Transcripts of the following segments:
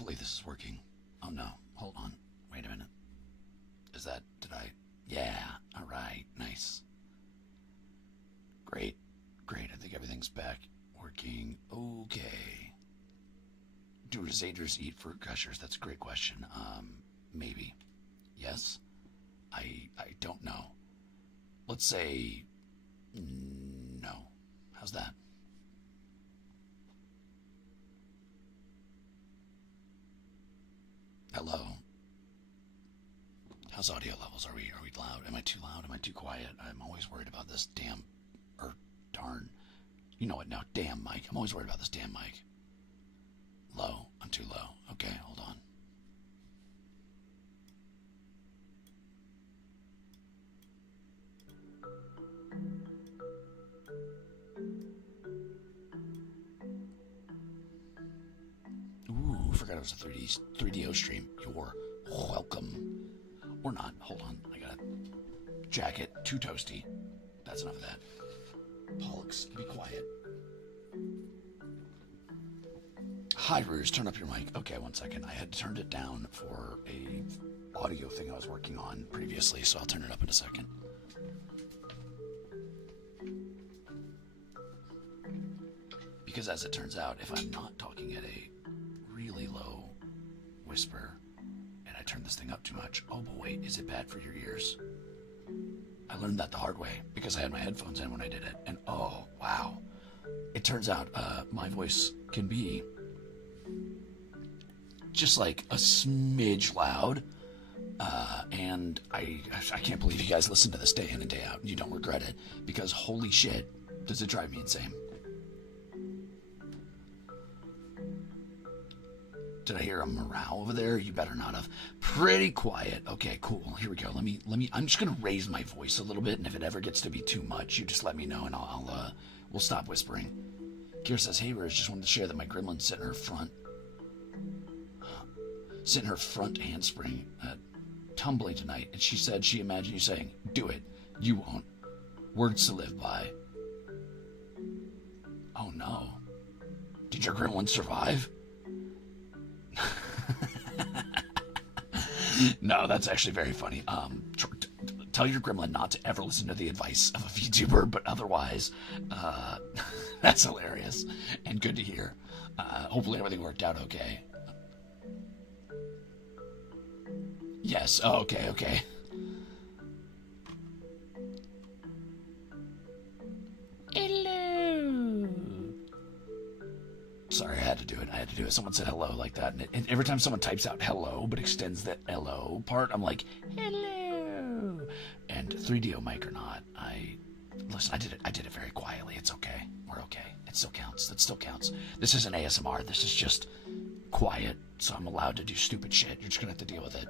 Hopefully this is working. Oh no, hold on. Wait a minute. Is that, did I? Yeah, alright, nice. Great, great. I think everything's back working. Okay. Do Ruzaders eat fruit gushers? That's a great question. Maybe. Yes? I don't know. Let's say no. How's that? Hello. How's audio levels? Are we loud? Am I too loud? Am I too quiet? I'm always worried about this damn, or darn. You know what now? Damn mic. I'm always worried about this damn mic. Low. I'm too low. Okay, hold on. Ooh, forgot it was a 3DO stream. You're welcome. Or not. Hold on. I got a jacket. Too toasty. That's enough of that. Pollux, be quiet. Hi, Ruze. Turn up your mic. Okay, one second. I had turned it down for a audio thing I was working on previously, so I'll turn it up in a second. Because as it turns out, if I'm not talking at a really low whisper and I turn this thing up too much, oh boy, is it bad for your ears. I learned that the hard way because I had my headphones in when I did it, and oh wow, it turns out my voice can be just like a smidge loud, and I can't believe you guys listen to this day in and day out and you don't regret it, because holy shit does it drive me insane. Did I hear a morale over there? You better not have. Pretty quiet. Okay, cool. Here we go. Let me. I'm just gonna raise my voice a little bit, and if it ever gets to be too much, you just let me know, and we'll stop whispering. Kira says, "Hey, Ruze, just wanted to share that my gremlin's sitting her front handspring, tumbling tonight, and she said she imagined you saying, 'Do it. You won't.' Words to live by." Oh no. Did your gremlin survive? No, that's actually very funny. Tell your gremlin not to ever listen to the advice of a VTuber, but otherwise, that's hilarious and good to hear. Hopefully everything worked out okay. Yes, oh, okay. Hello. Sorry, I had to do it. Someone said hello like that, and every time someone types out hello but extends that hello part, I'm like, hello. And 3DO mic or not, listen, I did it very quietly. It's okay. We're okay. It still counts. That still counts. This isn't ASMR. This is just quiet, so I'm allowed to do stupid shit. You're just gonna have to deal with it.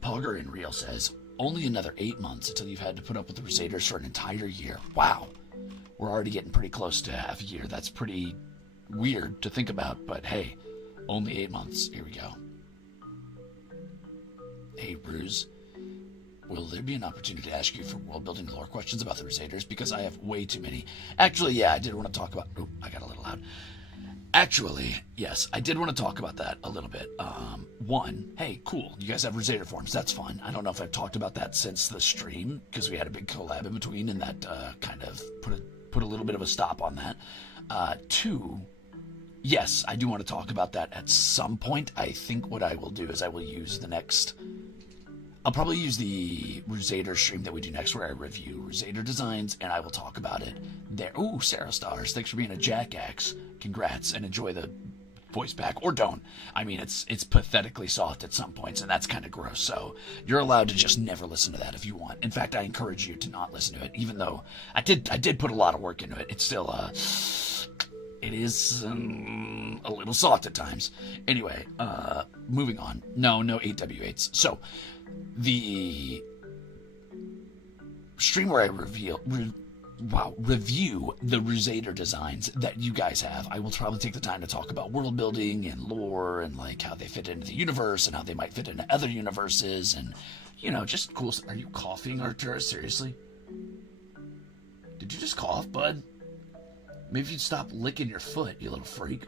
Pogger in Real says, only another 8 months until you've had to put up with the Ruzaders for an entire year. Wow. We're already getting pretty close to half a year. That's pretty weird to think about, but hey, only 8 months. Here we go. Hey, Ruze, will there be an opportunity to ask you for world-building lore questions about the Ruzaders? Because I have way too many. Actually, yeah, I did want to talk about... Oh, I got a little loud. Actually, yes, I did want to talk about that a little bit. One, hey, cool, you guys have Ruzader forms. That's fun. I don't know if I've talked about that since the stream, because we had a big collab in between, and that kind of put a little bit of a stop on that. Two, yes, I do want to talk about that at some point. I think what I will do is I will use I'll probably use the Ruzader stream that we do next, where I review Ruzader designs, and I will talk about it there. Ooh, Sarah Stars, thanks for being a jackass. Congrats, and enjoy the voice pack, or don't. I mean, it's pathetically soft at some points, and that's kind of gross, so you're allowed to just never listen to that if you want. In fact, I encourage you to not listen to it, even though I did put a lot of work into it. It's still, it is a little soft at times. Anyway, moving on. No 8W8s. So, the stream where I review the Ruzader designs that you guys have, I will probably take the time to talk about world building and lore and like how they fit into the universe and how they might fit into other universes and, you know, just cool. Are you coughing, Artur? Seriously? Did you just cough, bud? Maybe you'd stop licking your foot, you little freak.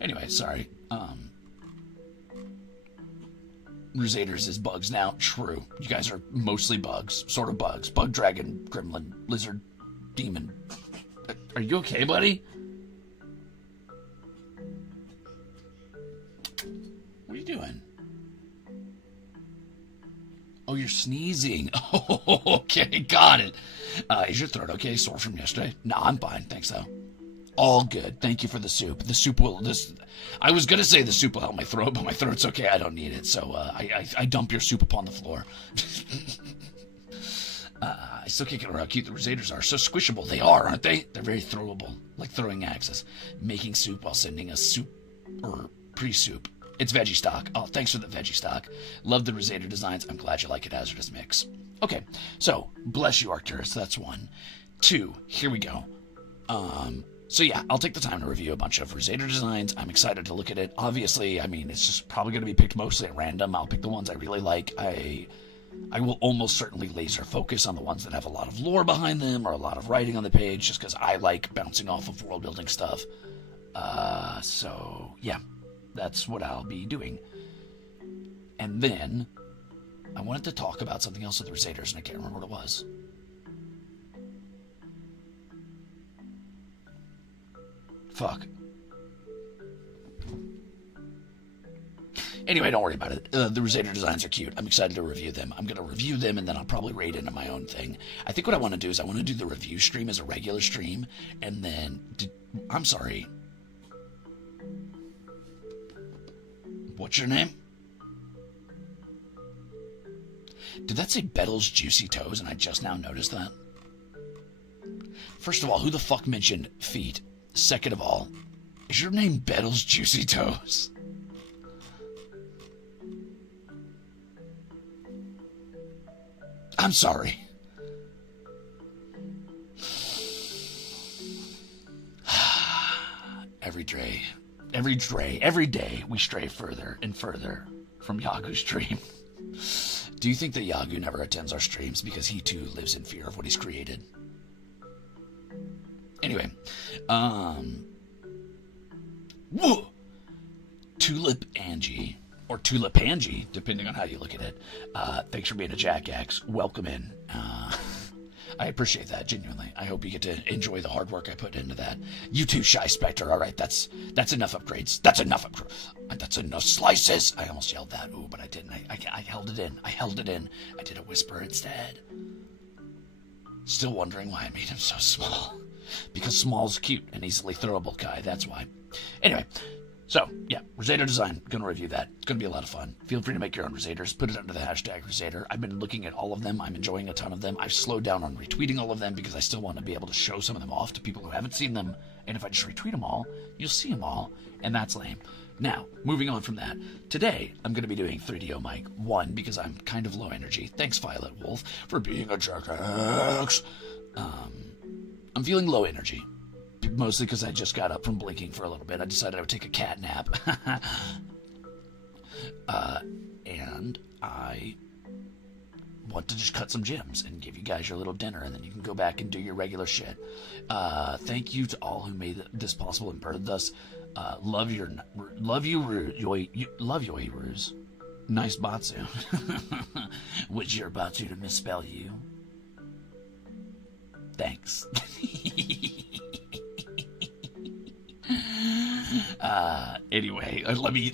Anyway, sorry. Ruzaders is bugs now. True. You guys are mostly bugs. Sort of bugs. Bug, dragon, gremlin, lizard, demon. Are you okay, buddy? What are you doing? Oh, you're sneezing. Oh, okay, got it. Is your throat okay? Sore from yesterday? No, I'm fine. Thanks, though. All good. Thank you for the soup. The soup will... I was going to say the soup will help my throat, but my throat's okay. I don't need it. So I dump your soup upon the floor. I still can't get over how cute the Ruzaders are. So squishable. They are, aren't they? They're very throwable. Like throwing axes. Making soup while sending a soup or pre-soup. It's veggie stock. Oh, thanks for the veggie stock. Love the Ruzader designs. I'm glad you like it. Hazardous mix. Okay, so bless you, Arcturus. That's 1. 2, here we go. So yeah, I'll take the time to review a bunch of Ruzader designs. I'm excited to look at it. Obviously, I mean, it's just probably going to be picked mostly at random. I'll pick the ones I really like. I will almost certainly laser focus on the ones that have a lot of lore behind them or a lot of writing on the page, just because I like bouncing off of world building stuff. So yeah, that's what I'll be doing. And then I wanted to talk about something else with the Ruzaders, and I can't remember what it was. Fuck. Anyway, don't worry about it. The Ruzader designs are cute. I'm excited to review them. I'm going to review them, and then I'll probably raid into my own thing. I think what I want to do is I want to do the review stream as a regular stream, and then... I'm sorry. What's your name? Did that say Bettle's Juicy Toes, and I just now noticed that? First of all, who the fuck mentioned feet? Second of all, is your name Bettle's Juicy Toes? I'm sorry. Every day we stray further and further from Yagu's dream. Do you think that Yagu never attends our streams because he too lives in fear of what he's created? Anyway, whoa! Tulip Angie, or Tulip Angie, depending on how you look at it. Thanks for being a jackass. Welcome in. I appreciate that, genuinely. I hope you get to enjoy the hard work I put into that. You too, Shy Spectre. All right, that's enough upgrades. That's enough slices. I almost yelled that. Ooh, but I didn't. I held it in. I did a whisper instead. Still wondering why I made him so small. Because small's cute and easily throwable, Kai. That's why. Anyway, so, yeah, Ruzader design. Gonna review that. It's gonna be a lot of fun. Feel free to make your own Ruzaders. Put it under the hashtag Ruzader. I've been looking at all of them. I'm enjoying a ton of them. I've slowed down on retweeting all of them because I still want to be able to show some of them off to people who haven't seen them. And if I just retweet them all, you'll see them all. And that's lame. Now, moving on from that. Today, I'm going to be doing 3DO Mike 1 because I'm kind of low energy. Thanks, Violet Wolf, for being a jackass. I'm feeling low energy. Mostly because I just got up from blinking for a little bit. I decided I would take a cat nap. And I want to just cut some gems and give you guys your little dinner, and then you can go back and do your regular shit. Thank you to all who made this possible and birthed us. Love you, Ruze. Nice Batsu. Which you're about to misspell you. Thanks. Anyway, let me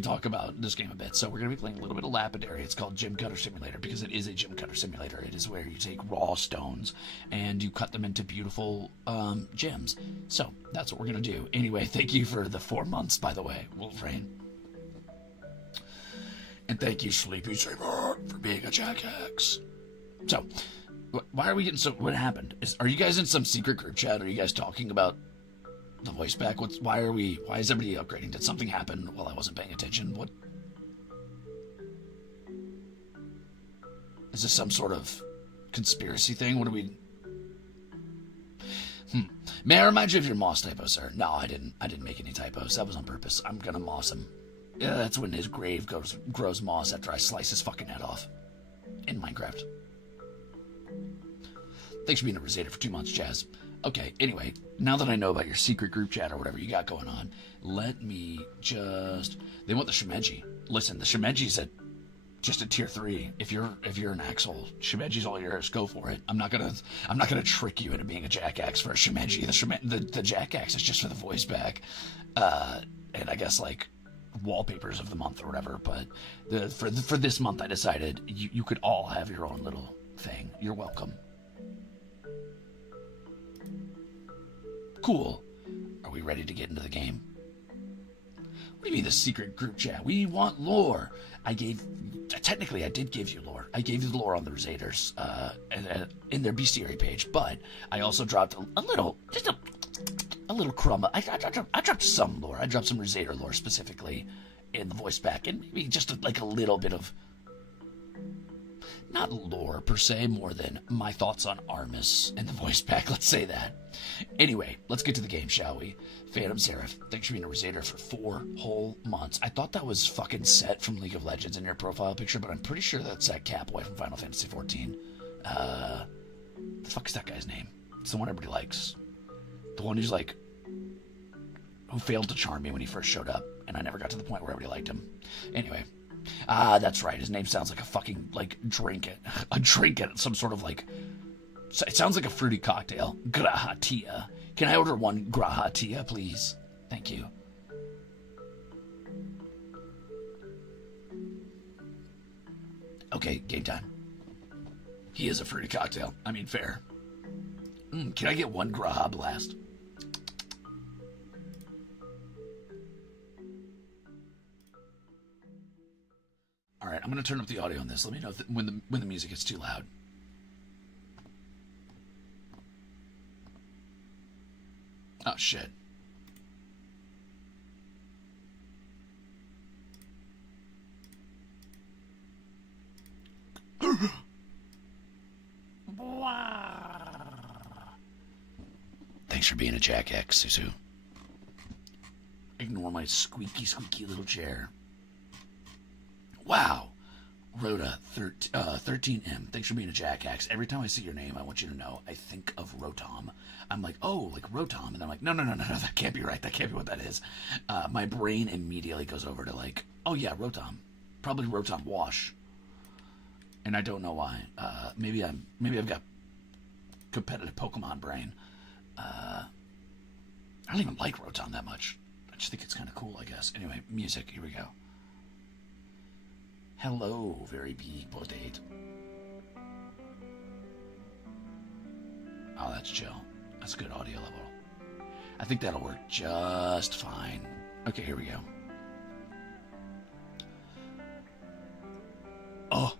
talk about this game a bit. So we're gonna be playing a little bit of Lapidary. It's called Gem Cutter Simulator because it is a gem cutter simulator. It is where you take raw stones and you cut them into beautiful gems. So that's what we're gonna do. Anyway, thank you for the 4 months, by the way, Wolfrain. And thank you, Sleepy Saber, for being a jackass. So, why are we getting so... What happened? Are you guys in some secret group chat? Are you guys talking about the voice back? Why is everybody upgrading? Did something happen while I wasn't paying attention? What? Is this some sort of conspiracy thing? What are we... May I remind you of your moss typo, sir? No, I didn't make any typos. That was on purpose. I'm gonna moss him. Yeah, that's when his grave grows moss after I slice his fucking head off. In Minecraft. Thanks for being a Ruzader for 2 months, Jazz. Okay, anyway, now that I know about your secret group chat or whatever you got going on, let me just... They want the Shimeji. Listen, the Shimeji's just a tier 3. If you're an Axel, Shimeji's all yours. Go for it. I'm not gonna trick you into being a Jackaxe for a Shimeji. The Jackaxe is just for the voice back, and I guess like wallpapers of the month or whatever. But for this month, I decided you could all have your own little thing. You're welcome. Cool. Are we ready to get into the game? What do you mean the secret group chat? We want lore. Technically I did give you lore. I gave you the lore on the Ruzaders in their bestiary page, but I also dropped a little crumb. I dropped some lore. I dropped some Ruzader lore specifically in the voice back, and maybe just like a little bit of, not lore per se, more than my thoughts on Armus in the voice pack, let's say that. Anyway, let's get to the game, shall we? Phantom Seraph, thanks for being a Ruzader for 4 whole months. I thought that was fucking Set from League of Legends in your profile picture, but I'm pretty sure that's that Catboy from Final Fantasy XIV. The fuck is that guy's name? It's the one everybody likes. The one who's like, who failed to charm me when he first showed up, and I never got to the point where everybody liked him. Anyway. That's right. His name sounds like a fucking, like, drink at some sort of, like, it sounds like a fruity cocktail. Grahatia. Can I order 1 Grahatia, please? Thank you. Okay, game time. He is a fruity cocktail. I mean, fair. Can I get 1 Graha Blast? All right, I'm going to turn up the audio on this. Let me know when the music gets too loud. Oh, shit. Thanks for being a Jackaxe, Susu. Ignore my squeaky little chair. Wow. Rhoda, 13M, thanks for being a Jackaxe. Every time I see your name, I want you to know, I think of Rotom. I'm like, oh, like Rotom. And I'm like, no, that can't be right. That can't be what that is. My brain immediately goes over to like, oh yeah, Rotom. Probably Rotom Wash. And I don't know why. Maybe I've got competitive Pokemon brain. I don't even like Rotom that much. I just think it's kind of cool, I guess. Anyway, music, here we go. Hello, very big potato. Oh, that's chill. That's a good audio level. I think that'll work just fine. Okay, here we go. Oh.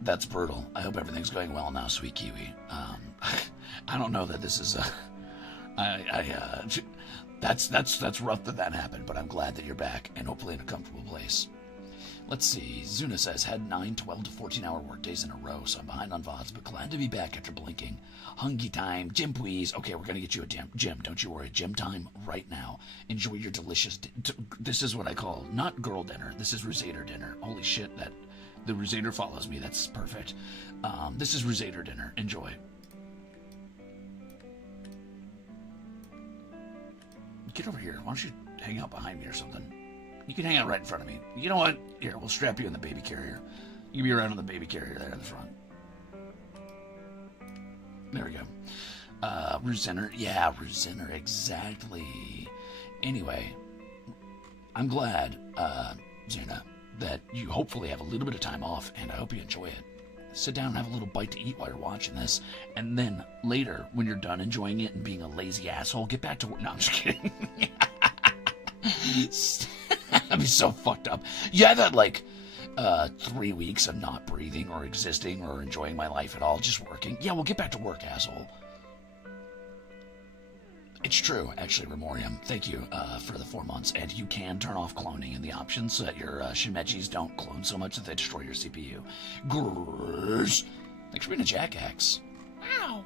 That's brutal. I hope everything's going well now, sweet Kiwi. I don't know that this is that's rough that happened, but I'm glad that you're back and hopefully in a comfortable place. Let's see. Zuna says, had 9, 12 to 14 hour work days in a row, so I'm behind on VODs, but glad to be back after blinking. Hungry time. Gym, please. Okay, we're going to get you a gym. Don't you worry. Gym time right now. Enjoy your delicious... This is what I call, not girl dinner. This is Ruzader dinner. Holy shit, that the Ruzader follows me. That's perfect. This is Ruzader dinner. Enjoy. Get over here. Why don't you hang out behind me or something? You can hang out right in front of me. You know what? Here, we'll strap you in the baby carrier. You can be around on the baby carrier there in the front. There we go. Ruziner. Yeah, Ruziner, exactly. Anyway, I'm glad, Zuna, that you hopefully have a little bit of time off, and I hope you enjoy it. Sit down and have a little bite to eat while you're watching this, and then later, when you're done enjoying it and being a lazy asshole, get back to work. No, I'm just kidding. That'd be so fucked up. Yeah, I've had like 3 weeks of not breathing or existing or enjoying my life at all, just working. Yeah, we'll get back to work, asshole. It's true, actually, Remorium. Thank you for the 4 months. And you can turn off cloning in the options so that your Shimejis don't clone so much that they destroy your CPU. Grrrrs. Thanks for being a Jackaxe. Wow.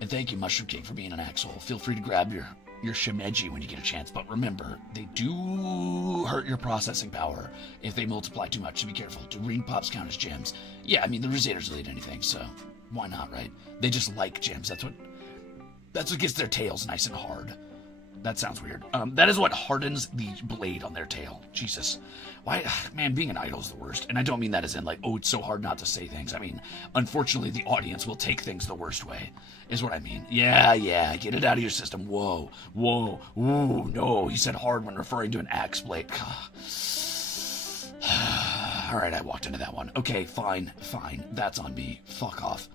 And thank you, Mushroom King, for being an Axel. Feel free to grab your Shimeji when you get a chance, but remember, they do hurt your processing power if they multiply too much, so be careful. Do ring pops count as gems? Yeah, I mean, the Ruzaders will eat anything, so Why not, right? They just like gems. That's what gets their tails nice and hard. That sounds weird. That is what hardens the blade on their tail. Jesus. Why, man, being an idol is the worst. And I don't mean that as in like, oh, it's so hard not to say things. I mean, unfortunately, the audience will take things the worst way, is what I mean. Yeah, get it out of your system. Whoa, ooh, no. He said hard when referring to an axe blade. All right, I walked into that one. Okay, fine. That's on me. Fuck off.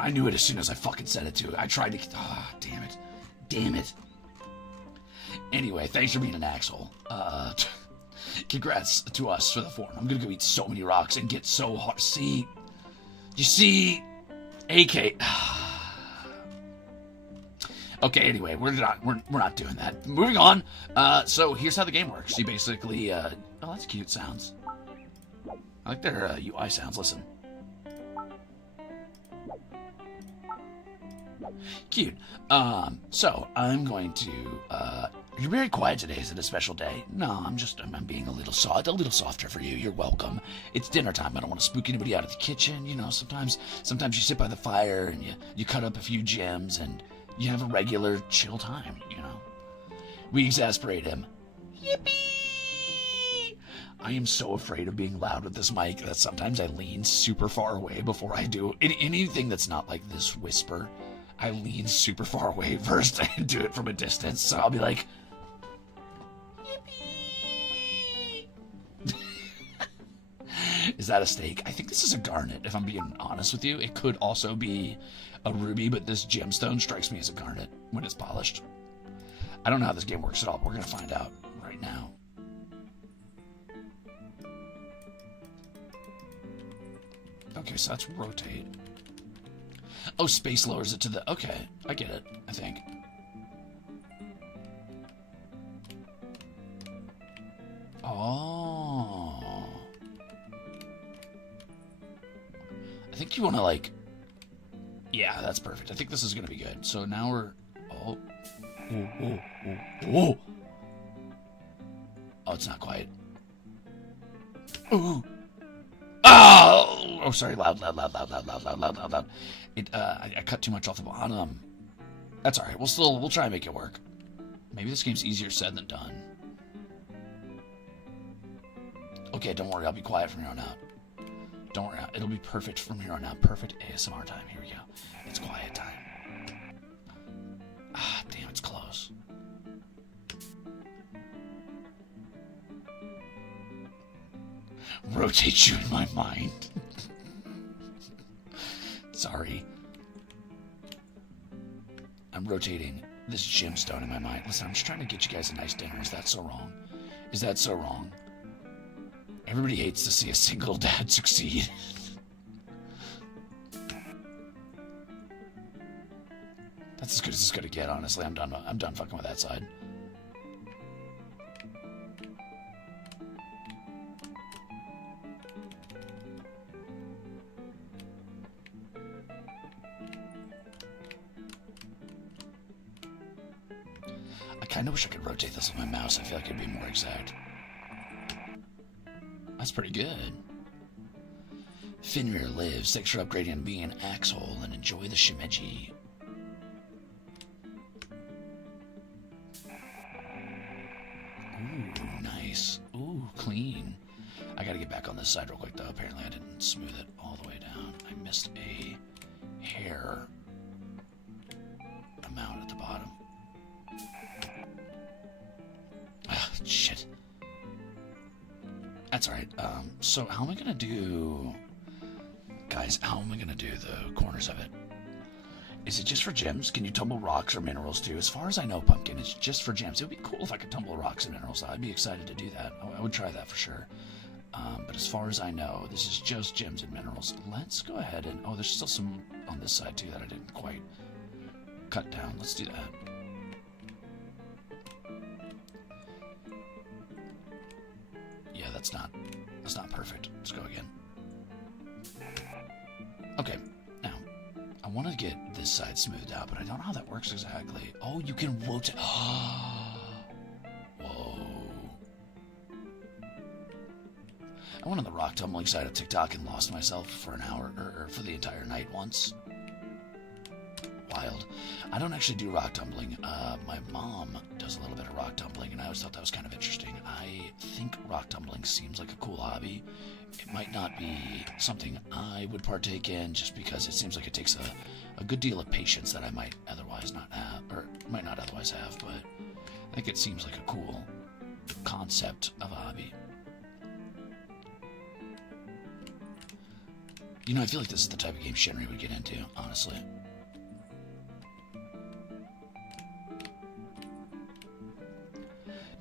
I knew it as soon as I fucking said it too. I tried to... damn it. Anyway, thanks for being an asshole. Congrats to us for the form. I'm gonna go eat so many rocks and get so hard. See? You see? AK... Okay, anyway, we're not doing that. Moving on. So here's how the game works. You basically... oh, that's cute sounds. I like their UI sounds. Listen. Cute. So I'm going to, you're very quiet today. Is it a special day? No, I'm being a little softer for you. You're welcome. It's dinner time. I don't want to spook anybody out of the kitchen. You know, sometimes you sit by the fire and you cut up a few gems and you have a regular chill time, you know. We exasperate him. Yippee! I am so afraid of being loud with this mic that sometimes I lean super far away before I do anything that's not like this whisper. I lean super far away first and do it from a distance. So I'll be like, yippee! Is that a steak? I think this is a garnet, if I'm being honest with you. It could also be a ruby, but this gemstone strikes me as a garnet when it's polished. I don't know how this game works at all, but we're going to find out right now. Okay, so that's rotate. Oh, space lowers it to the... Okay, I get it, I think. Oh. I think you want to, like... Yeah, that's perfect. I think this is going to be good. So now we're... Oh. Whoa. Oh, it's not quite. Ooh. Oh, sorry, loud. I cut too much off the bottom. That's alright, we'll try and make it work. Maybe this game's easier said than done. Okay, don't worry, I'll be quiet from here on out. Don't worry, it'll be perfect from here on out. Perfect ASMR time, here we go. It's quiet time. Ah, damn, it's close. Rotate you in my mind. Sorry. I'm rotating this gemstone in my mind. Listen, I'm just trying to get you guys a nice dinner. Is that so wrong? Is that so wrong? Everybody hates to see a single dad succeed. That's as good as it's gonna get, honestly. I'm done fucking with that side. I kinda wish I could rotate this with my mouse. I feel like it'd be more exact. That's pretty good. Fenrir lives. Thanks for upgrading and being an axhole and enjoy the shimeji. Ooh, nice. Ooh, clean. I gotta get back on this side real quick, though. Apparently I didn't smooth it all the way down. I missed a hair amount at the bottom. Ah, shit. That's alright. So how am I gonna do... Guys, how am I gonna do the corners of it? Is it just for gems? Can you tumble rocks or minerals too? As far as I know, Pumpkin, it's just for gems. It would be cool if I could tumble rocks and minerals. I'd be excited to do that. I would try that for sure. But as far as I know, this is just gems and minerals. Let's go ahead and... Oh, there's still some on this side too that I didn't quite cut down. Let's do that. Yeah, that's not perfect. Let's go again. Okay, now, I want to get this side smoothed out, but I don't know how that works exactly. Oh, you can rotate. Whoa. I went on the rock tumbling side of TikTok and lost myself for an hour, or for the entire night once. Wild. I don't actually do rock tumbling. My mom does a little bit of rock tumbling, and I always thought that was kind of interesting. I think rock tumbling seems like a cool hobby. It might not be something I would partake in, just because it seems like it takes a good deal of patience that I might otherwise not have, or might not otherwise have, but I think it seems like a cool concept of a hobby. You know, I feel like this is the type of game Shinry would get into, honestly.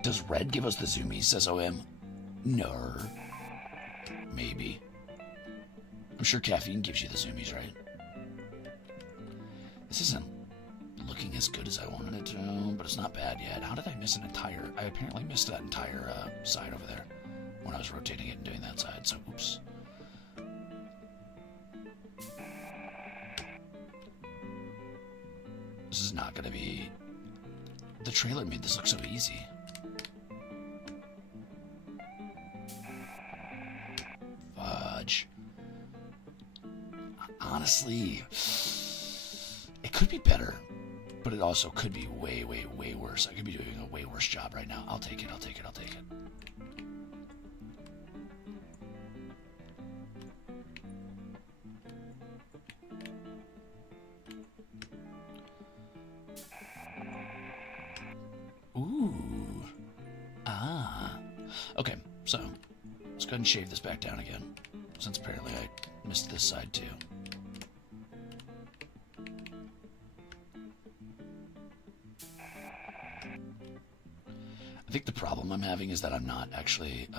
Does red give us the zoomies, says OM? No. Maybe. I'm sure caffeine gives you the zoomies, right? This isn't looking as good as I wanted it to, but it's not bad yet. How did I miss an entire... I apparently missed that entire side over there when I was rotating it and doing that side, so oops. This is not going to be... The trailer made this look so easy. Fudge. Honestly, it could be better, but it also could be way, way, way worse. I could be doing a way worse job right now. I'll take it, I'll take it, I'll take it. Ooh. Ah. Okay, so let's go ahead and shave this back down again, since apparently I missed this side too. I think the problem I'm having is that I'm not actually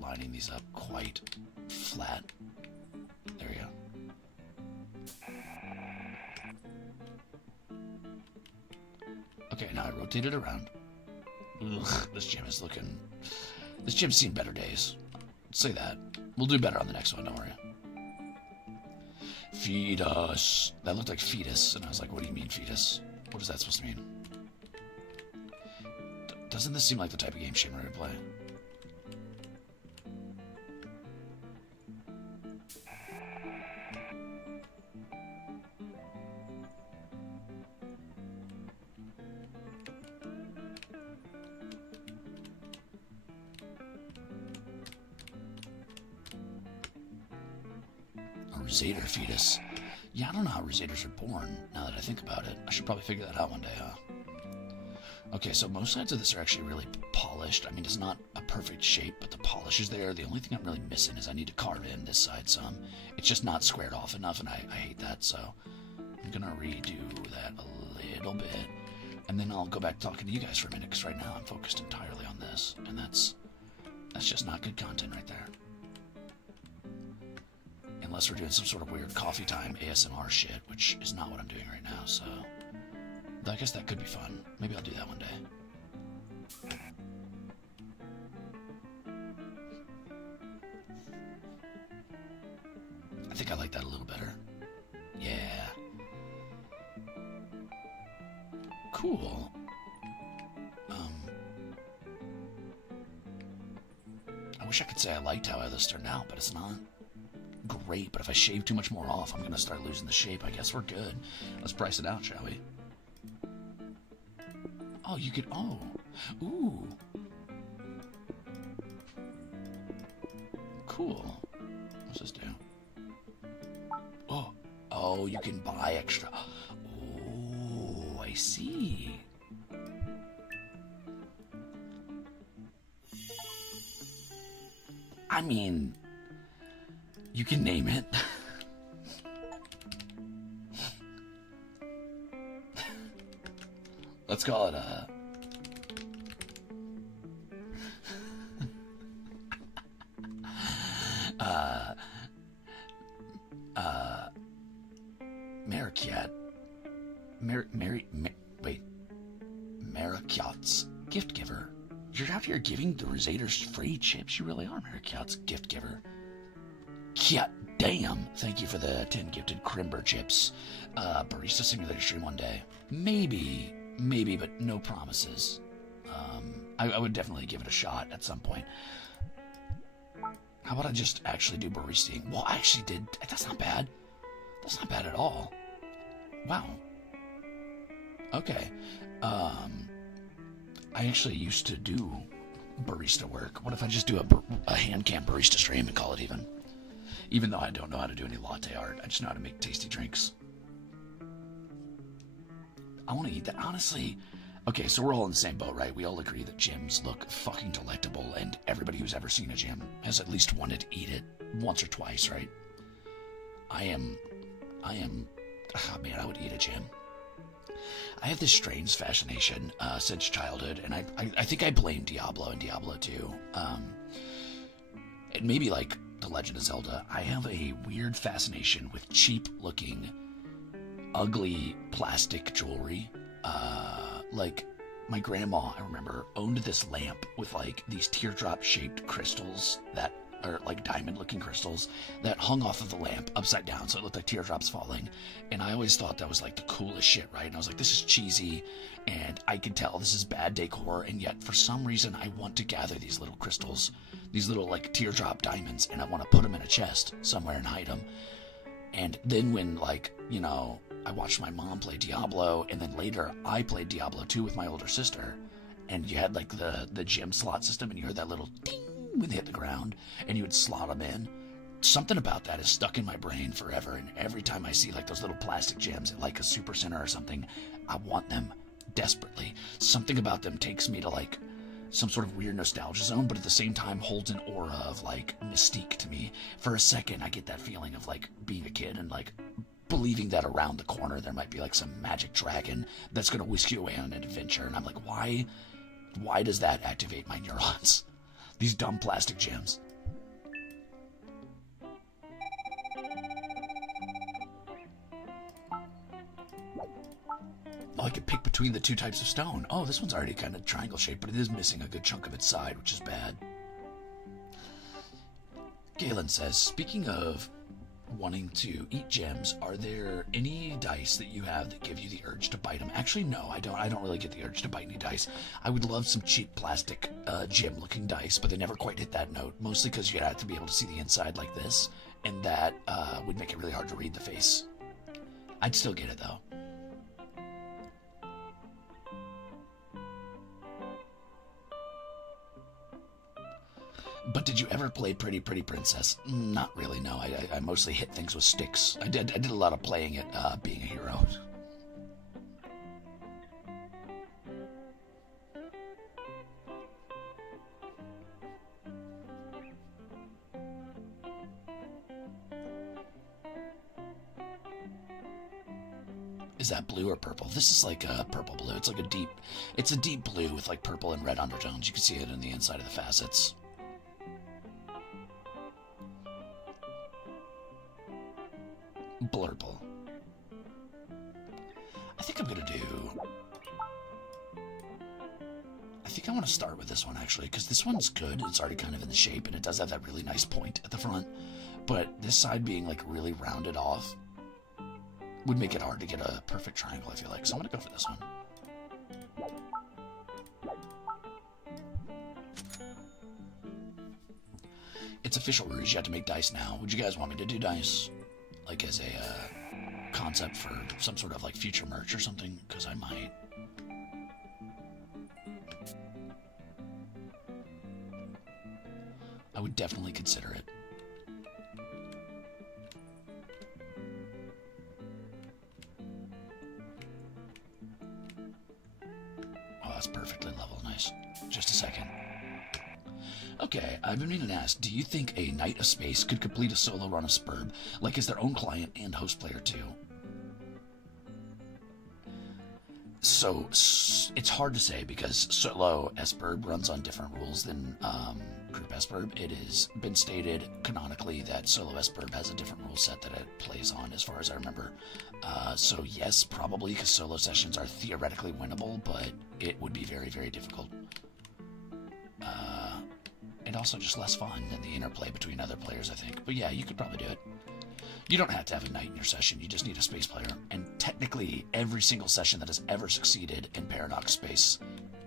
lining these up quite flat. There we go. Okay, now I rotate it around. Ugh, this gym is looking... This gym's seen better days. Let's say that. We'll do better on the next one, don't worry. Fetus. That looked like fetus, and I was like, what do you mean, fetus? What is that supposed to mean? Doesn't this seem like the type of game Shinry would play? Ruzader fetus. Yeah, I don't know how Ruzaders are born, now that I think about it. I should probably figure that out one day, huh? Okay, so most sides of this are actually really polished. I mean, it's not a perfect shape, but the polish is there. The only thing I'm really missing is I need to carve in this side some. It's just not squared off enough, and I hate that, so I'm gonna redo that a little bit. And then I'll go back talking to you guys for a minute, because right now I'm focused entirely on this, and that's just not good content right there. Unless we're doing some sort of weird coffee time ASMR shit, which is not what I'm doing right now, so... I guess that could be fun. Maybe I'll do that one day. I think I like that a little better. Yeah. Cool. I wish I could say I liked how this turned out, but it's not great. But if I shave too much more off, I'm going to start losing the shape. I guess we're good. Let's price it out, shall we? Oh, you could... Oh. Ooh. Cool. What's this do? Oh. Oh, you can buy extra. Oh, I see. I mean... You can name it. Let's call it Maricat. Mariquat's gift giver. You're out here giving the Ruzaders free chips. You really are Mariquat's gift giver. Yeah, damn. Thank you for the 10 gifted Crimber chips. Barista Simulator stream one day. Maybe, but no promises. I would definitely give it a shot at some point. How about I just actually do baristaing? Well, I actually did. That's not bad. That's not bad at all. Wow. Okay. I actually used to do barista work. What if I just do a hand cam barista stream and call it even? Even though I don't know how to do any latte art, I just know how to make tasty drinks. I want to eat that. Honestly, okay, so we're all in the same boat, right? We all agree that gyms look fucking delectable, and everybody who's ever seen a gym has at least wanted to eat it once or twice, right? I am, oh man, I would eat a gym. I have this strange fascination since childhood, and I think I blame Diablo and Diablo 2. And maybe like The Legend of Zelda. I have a weird fascination with cheap-looking, ugly plastic jewelry. Like my grandma, I remember, owned this lamp with like these teardrop-shaped crystals that are like diamond-looking crystals that hung off of the lamp upside down, so it looked like teardrops falling. And I always thought that was like the coolest shit, right? And I was like, this is cheesy, and I can tell this is bad decor, and yet for some reason I want to gather these little crystals, these little like teardrop diamonds, and I want to put them in a chest somewhere and hide them. And then when, like, you know, I watched my mom play Diablo, and then later I played Diablo 2 with my older sister, and you had like the gem slot system, and you heard that little ding when they hit the ground, and you would slot them in. Something about that is stuck in my brain forever, and every time I see like those little plastic gems at like a super center or something, I want them desperately. Something about them takes me to like some sort of weird nostalgia zone, but at the same time holds an aura of like mystique to me. For a second, I get that feeling of like being a kid and like believing that around the corner there might be like some magic dragon that's going to whisk you away on an adventure, and I'm like, why does that activate my neurons? These dumb plastic gems. Oh, I could pick between the two types of stone. Oh, this one's already kind of triangle shaped, but it is missing a good chunk of its side, which is bad. Galen says, speaking of wanting to eat gems, are there any dice that you have that give you the urge to bite them? Actually, no, I don't really get the urge to bite any dice. I would love some cheap plastic gem looking dice, but they never quite hit that note, mostly because you'd have to be able to see the inside like this, and that would make it really hard to read the face. I'd still get it though. But did you ever play Pretty Pretty Princess? Not really, no. I mostly hit things with sticks. I did a lot of playing it, being a hero. Is that blue or purple? This is like a purple blue. It's like it's a deep blue with like purple and red undertones. You can see it in the inside of the facets. Blurple. I think I'm gonna do... I think I want to start with this one, actually, because this one's good. It's already kind of in the shape, and it does have that really nice point at the front. But this side being, like, really rounded off would make it hard to get a perfect triangle, I feel like. So I'm gonna go for this one. It's official, Ruze. You have to make dice now. Would you guys want me to do dice? Like as a concept for some sort of like future merch or something, because I might. I would definitely consider it. Oh, that's perfectly level. Nice. Just a second. Okay, I've been meaning to ask, do you think a Knight of Space could complete a solo run of Spurb, like as their own client and host player too? So, it's hard to say because solo Spurb runs on different rules than group Spurb. It has been stated canonically that solo Spurb has a different rule set that it plays on, as far as I remember. So yes, probably, because solo sessions are theoretically winnable, but it would be very, very difficult. And also just less fun than the interplay between other players, I think. But yeah, you could probably do it. You don't have to have a knight in your session, you just need a space player. And technically, every single session that has ever succeeded in Paradox Space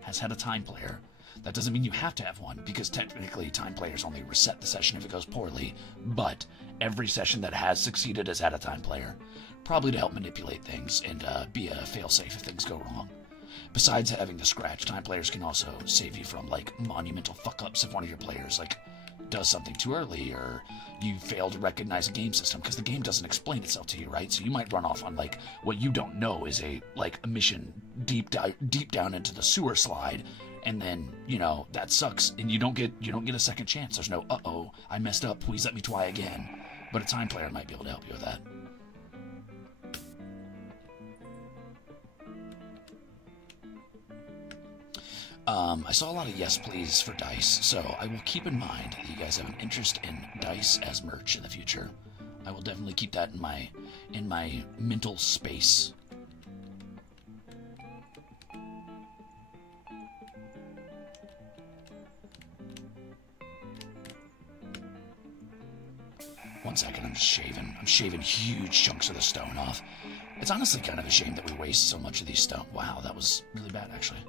has had a time player. That doesn't mean you have to have one, because technically time players only reset the session if it goes poorly, but every session that has succeeded has had a time player, probably to help manipulate things and be a failsafe if things go wrong. Besides having the scratch, time players can also save you from like monumental fuck-ups if one of your players like does something too early, or you fail to recognize a game system because the game doesn't explain itself to you, right? So you might run off on like what you don't know is a mission deep down into the sewer slide, and then that sucks, and you don't get a second chance. There's no uh-oh, I messed up, please let me try again. But a time player might be able to help you with that. I saw a lot of yes please for dice, so I will keep in mind that you guys have an interest in dice as merch in the future. I will definitely keep that in my mental space. One second, I'm just shaving. I'm shaving huge chunks of the stone off. It's honestly kind of a shame that we waste so much of these stones. Wow, that was really bad, actually.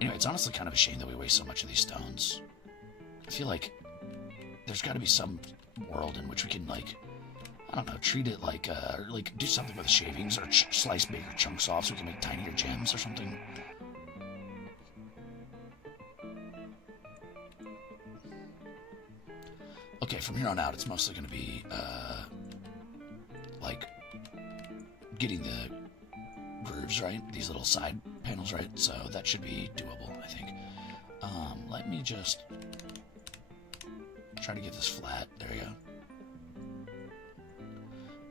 Anyway, it's honestly kind of a shame that we waste so much of these stones. I feel like there's got to be some world in which we can, like, I don't know, treat it like do something with the shavings, or slice bigger chunks off so we can make tinier gems or something. Okay, from here on out, it's mostly going to be, like, getting the grooves, right? These little side panels, right? So that should be doable, I think. Let me just try to get this flat. There you go.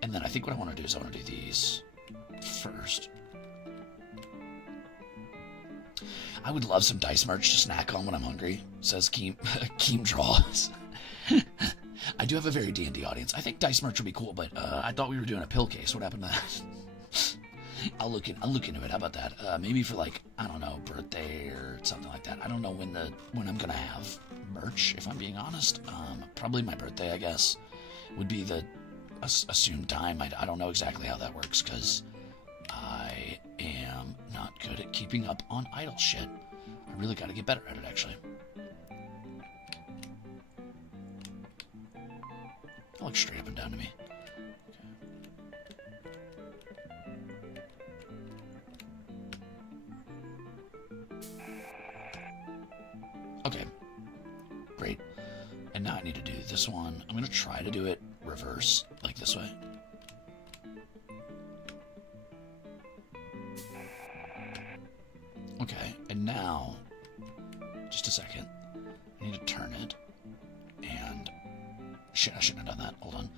And then I think what I want to do is I want to do these first. I would love some dice merch to snack on when I'm hungry, says Keem Draws. I do have a very D&D audience. I think dice merch would be cool, but I thought we were doing a pill case. What happened to that? I'll look into it. How about that? Maybe for, like, I don't know, birthday or something like that. I don't know when I'm gonna have merch, if I'm being honest. Probably my birthday, I guess, would be the assumed time. I don't know exactly how that works, because I am not good at keeping up on idle shit. I really gotta get better at it, actually. That looks straight up and down to me. Okay, great. And now I need to do this one. I'm going to try to do it reverse, like this way. Okay, and now, just a second. I need to turn it, and shit, I shouldn't have done that. Hold on.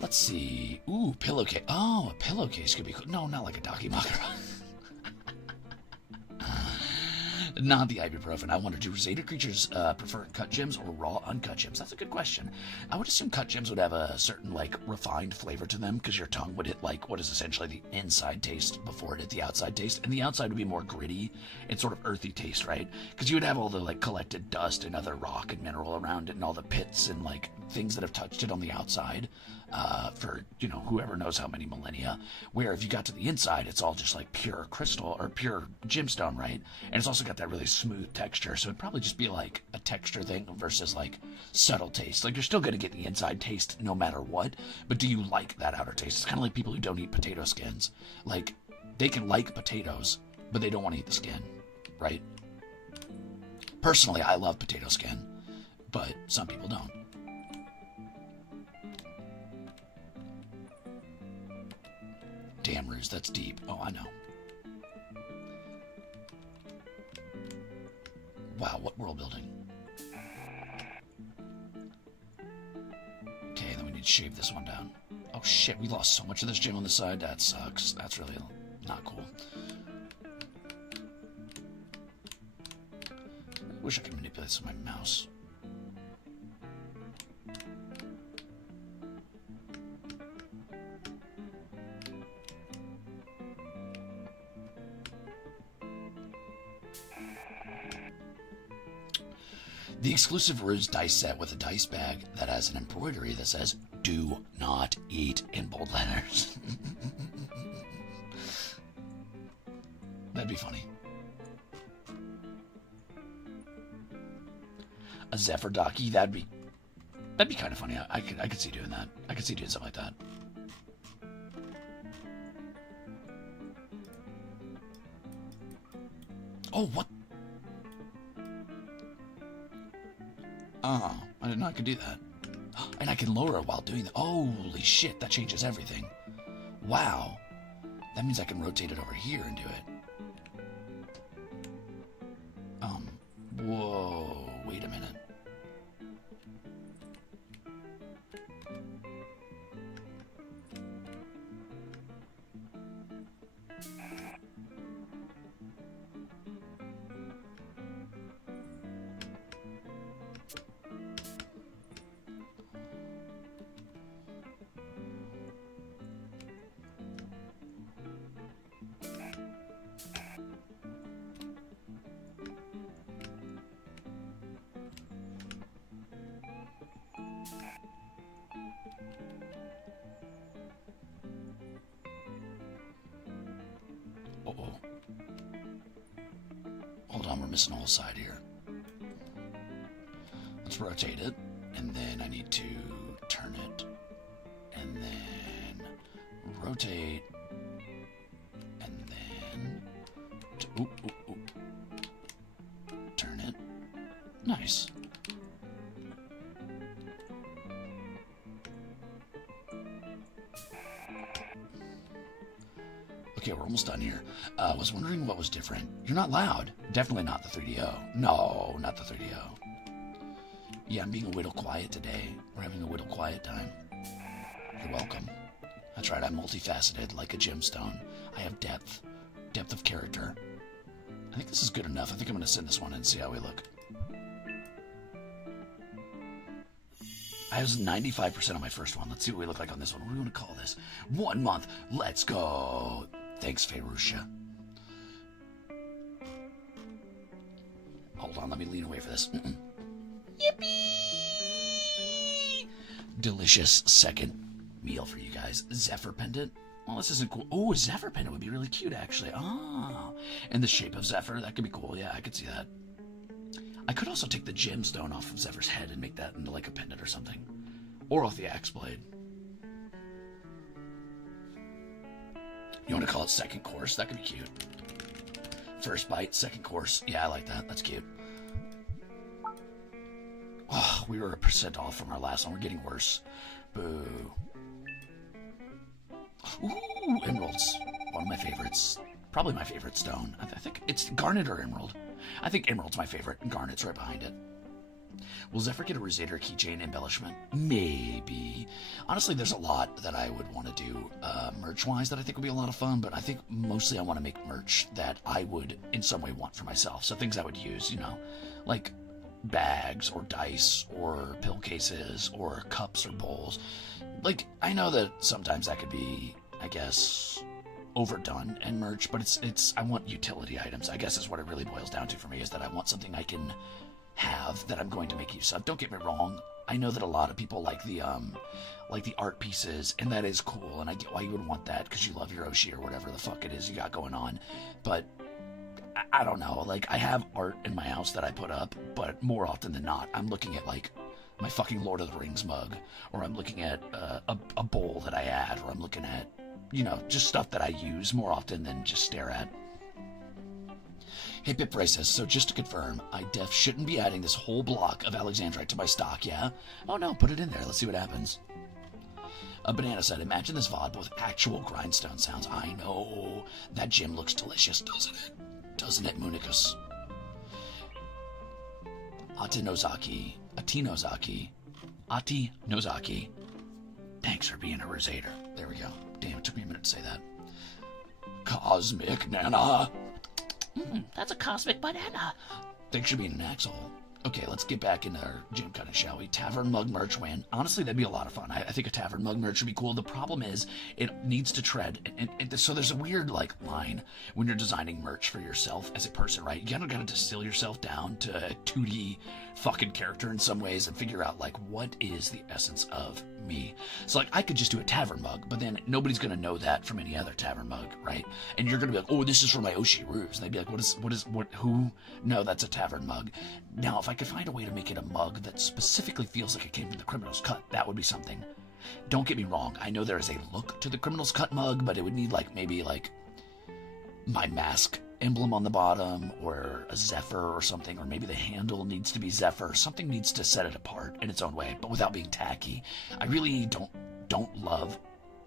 Let's see. Ooh, pillowcase. Oh, a pillowcase could be cool. No, not like a Dakimakura. Not the ibuprofen. I wonder, do Ruzader creatures prefer cut gems or raw uncut gems? That's a good question. I would assume cut gems would have a certain, like, refined flavor to them, because your tongue would hit, like, what is essentially the inside taste before it hit the outside taste, and the outside would be more gritty and sort of earthy taste, right? Because you would have all the, like, collected dust and other rock and mineral around it, and all the pits and, like, things that have touched it on the outside for, whoever knows how many millennia. Where if you got to the inside, it's all just like pure crystal or pure gemstone, right? And it's also got that really smooth texture, so it'd probably just be like a texture thing versus like subtle taste. Like, you're still going to get the inside taste no matter what, but do you like that outer taste? It's kind of like people who don't eat potato skins. Like, they can like potatoes, but they don't want to eat the skin, right? Personally, I love potato skin, but some people don't. Damn, Ruze, that's deep. Oh, I know. Wow, what world building? Okay, then we need to shave this one down. Oh shit, we lost so much of this gem on the side. That sucks. That's really not cool. I wish I could manipulate this with my mouse. The exclusive Ruze dice set with a dice bag that has an embroidery that says, "Do not eat," in bold letters. That'd be funny. A Zephyr Docky, that'd be kind of funny. I could see doing that. I could see doing something like that. Oh, what? Oh, I didn't know I could do that. And I can lower it while doing that. Holy shit, that changes everything. Wow. That means I can rotate it over here and do it. Whoa, wait a minute. Uh-oh. Hold on, we're missing a whole side here. Let's rotate it, and then I need to turn it, and then rotate, and then turn it. Nice. Okay, we're almost done here. I was wondering what was different. You're not loud. Definitely not the 3DO. No, not the 3DO. Yeah, I'm being a little quiet today. We're having a little quiet time. You're welcome. That's right, I'm multifaceted, like a gemstone. I have depth. Depth of character. I think this is good enough. I think I'm going to send this one and see how we look. I was 95% on my first one. Let's see what we look like on this one. What do we want to call this? 1 month. Let's go. Thanks, Ferusha. Hold on, let me lean away for this. Yippee! Delicious second meal for you guys. Zephyr pendant. Oh, this isn't cool. Oh, a Zephyr pendant would be really cute, actually. Oh, in the shape of Zephyr. That could be cool. Yeah, I could see that. I could also take the gemstone off of Zephyr's head and make that into like a pendant or something. Or off the axe blade. You want to call it second course? That could be cute. First bite, second course. Yeah, I like that. That's cute. Oh, we were 1% off from our last one. We're getting worse. Boo. Ooh, emeralds. One of my favorites. Probably my favorite stone. I think it's garnet or emerald. I think emerald's my favorite, and garnet's right behind it. Will Zephyr get a Ruzader keychain embellishment? Maybe. Honestly, there's a lot that I would want to do merch-wise that I think would be a lot of fun, but I think mostly I want to make merch that I would in some way want for myself. So things I would use, you know, like bags or dice or pill cases or cups or bowls. Like, I know that sometimes that could be, I guess, overdone in merch, but it's I want utility items, I guess is what it really boils down to for me, is that I want something I can have that I'm going to make use of. Don't get me wrong, I know that a lot of people like the art pieces, and that is cool, and I get why you would want that, because you love your Oshi or whatever the fuck it is you got going on, but I don't know, like, I have art in my house that I put up, but more often than not, I'm looking at, like, my fucking Lord of the Rings mug, or I'm looking at a bowl that I add, or I'm looking at, you know, just stuff that I use more often than just stare at. Hey, Pip says, so just to confirm, I shouldn't be adding this whole block of Alexandrite to my stock, yeah? Oh no, put it in there, let's see what happens. A Banana said, imagine this VOD with actual grindstone sounds. I know, that gem looks delicious, doesn't it? Doesn't it, Munikus? Ati Nozaki. Thanks for being a Ruzader. There we go. Damn, it took me a minute to say that. Cosmic Nana. That's a cosmic banana. Thanks for being an asshole. Okay, let's get back into our gym kind of, shall we? Tavern mug merch win. Honestly, that'd be a lot of fun. I think a tavern mug merch would be cool. The problem is, it needs to tread. And so there's a weird, like, line when you're designing merch for yourself as a person, right? You gotta distill yourself down to a 2D fucking character in some ways and figure out, like, what is the essence of me. So like I could just do a tavern mug, but then nobody's gonna know that from any other tavern mug, right? And you're gonna be like, oh, this is for my Oshi Ruze. And they'd be like, who? No, that's a tavern mug. Now, if I could find a way to make it a mug that specifically feels like it came from the Criminal's Cut, that would be something. Don't get me wrong, I know there is a look to the Criminal's Cut mug, but it would need like maybe like my mask emblem on the bottom, or a Zephyr or something, or maybe the handle needs to be Zephyr. Something needs to set it apart in its own way, but without being tacky. I really don't love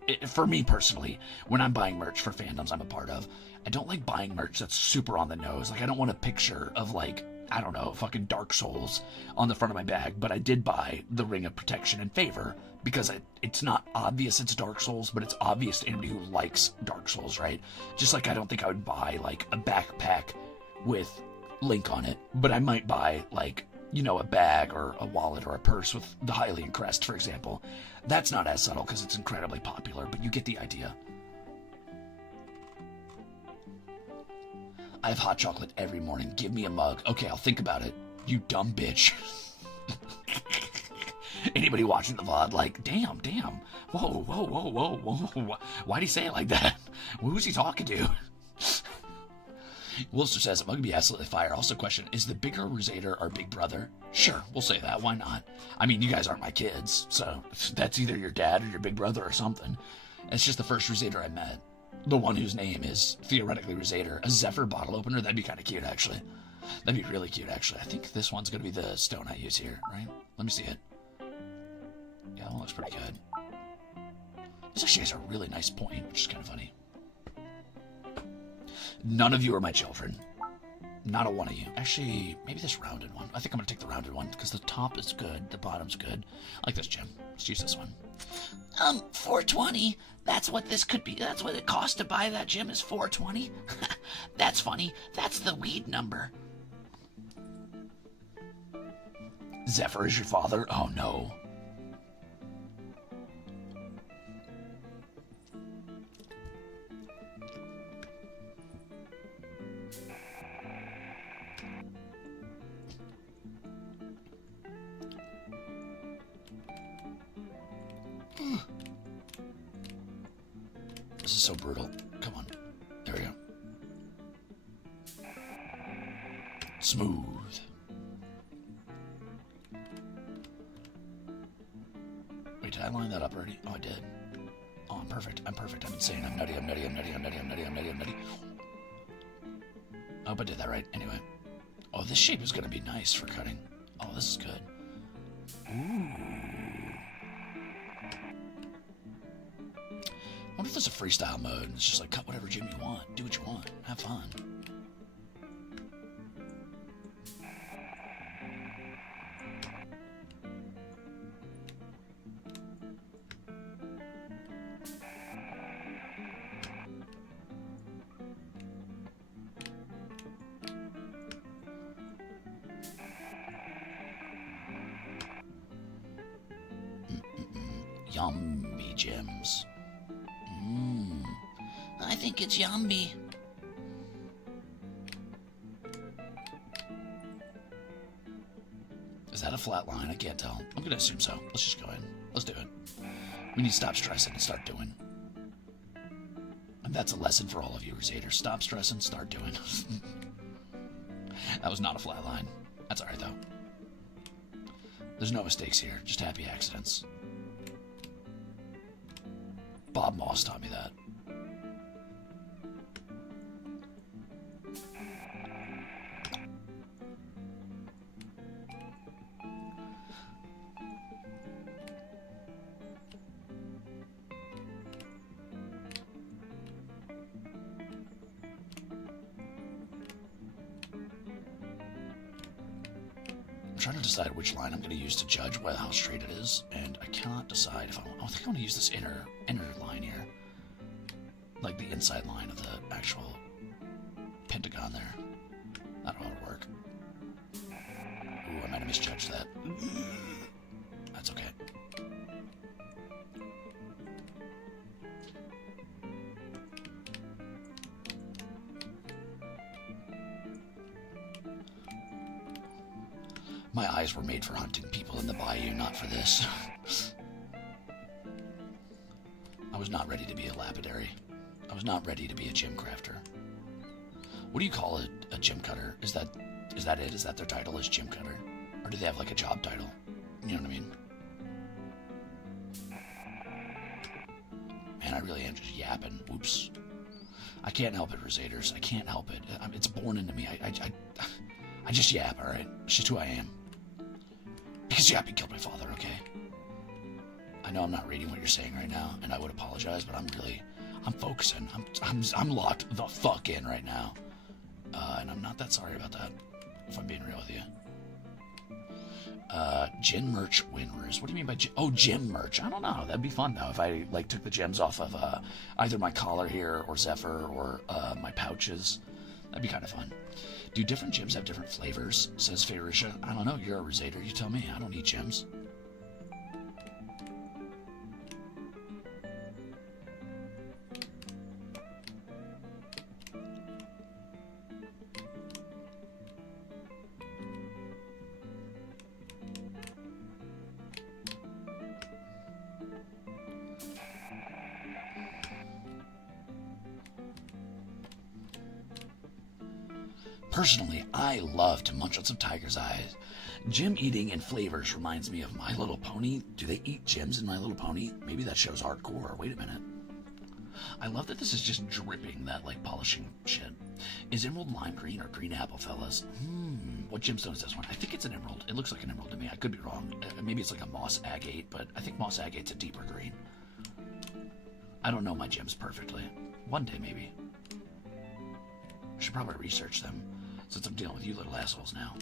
it. For me personally, when I'm buying merch for fandoms I'm a part of, I don't like buying merch that's super on the nose. Like I don't want a picture of like, I don't know, fucking Dark Souls on the front of my bag, but I did buy the Ring of Protection and Favor because it's not obvious it's Dark Souls, but it's obvious to anybody who likes Dark Souls, right? Just like I don't think I would buy like a backpack with Link on it, but I might buy like, you know, a bag or a wallet or a purse with the Hylian crest, for example. That's not as subtle because it's incredibly popular, but you get the idea. I have hot chocolate every morning. Give me a mug. Okay, I'll think about it. You dumb bitch. Anybody watching the VOD like, damn. Whoa. Why'd he say it like that? Who's he talking to? Wilster says, it mug be absolutely fire. Also question, is the bigger Ruzader our big brother? Sure, we'll say that. Why not? I mean, you guys aren't my kids, so that's either your dad or your big brother or something. It's just the first Ruzader I met. The one whose name is theoretically Ruzader. A Zephyr bottle opener, that'd be kind of cute, actually. That'd be really cute, actually. I think this one's going to be the stone I use here, right? Let me see it. Yeah, that one looks pretty good. This actually has a really nice point, which is kind of funny. None of you are my children. Not a one of you. Actually, maybe this rounded one. I think I'm going to take the rounded one, because the top is good, the bottom's good. I like this gem. Let's use this one. $4.20. That's what this could be. That's what it costs to buy that gem is $4.20. That's funny. That's the weed number. Zephyr is your father? Oh no. This is so brutal. Come on. There we go. Smooth. Wait, did I line that up already? Oh, I did. Oh, I'm perfect. I'm insane. I'm nutty. I hope I did that right. Anyway. Oh, this shape is going to be nice for cutting. Oh, this is good. Ooh. I wonder if there's a freestyle mode and it's just like cut whatever gem you want. Do what you want. Have fun. Yummy gems. I think it's yummy. Is that a flat line? I can't tell. I'm gonna assume so. Let's just go in. Let's do it. We need to stop stressing and start doing. And that's a lesson for all of you Ruzaders. Stop stressing, start doing. That was not a flat line. That's alright though. There's no mistakes here, just happy accidents. Bob Moss taught me that. I'm trying to decide which line I'm going to use to judge how straight it is, and I cannot decide if I think I want to use this inner line here. Like the inside line of the actual pentagon there. That ought to work. Ooh, I might have misjudged that. That's okay. My eyes were made for hunting people in the bayou, not for this. I was not ready to be a lapidary. I was not ready to be a gem crafter. What do you call it? A gem cutter? Is that it? Is that their title? Is gem cutter? Or do they have like a job title? You know what I mean? Man, I really am just yapping. Whoops. I can't help it, Ruzaders. I can't help it. It's born into me. I just yap, alright? It's just who I am. Because yapping killed my father, okay? I know I'm not reading what you're saying right now, and I would apologize, but I'm focusing. I'm locked the fuck in right now. And I'm not that sorry about that, if I'm being real with you. Gem merch winners. What do you mean by gem? Oh, gem merch. I don't know. That'd be fun, though, if I, like, took the gems off of, either my collar here, or Zephyr, or, my pouches. That'd be kind of fun. Do different gems have different flavors? Says Fairisha. I don't know. You're a Ruzader. You tell me. I don't eat gems. Personally, I love to munch on some tiger's eyes. Gem eating and flavors reminds me of My Little Pony. Do they eat gems in My Little Pony? Maybe that show's hardcore. Wait a minute. I love that this is just dripping that, like, polishing shit. Is emerald lime green or green apple, fellas? What gemstone is this one? I think it's an emerald. It looks like an emerald to me. I could be wrong. Maybe it's like a moss agate, but I think moss agate's a deeper green. I don't know my gems perfectly. One day, maybe. I should probably research them, since I'm dealing with you little assholes now.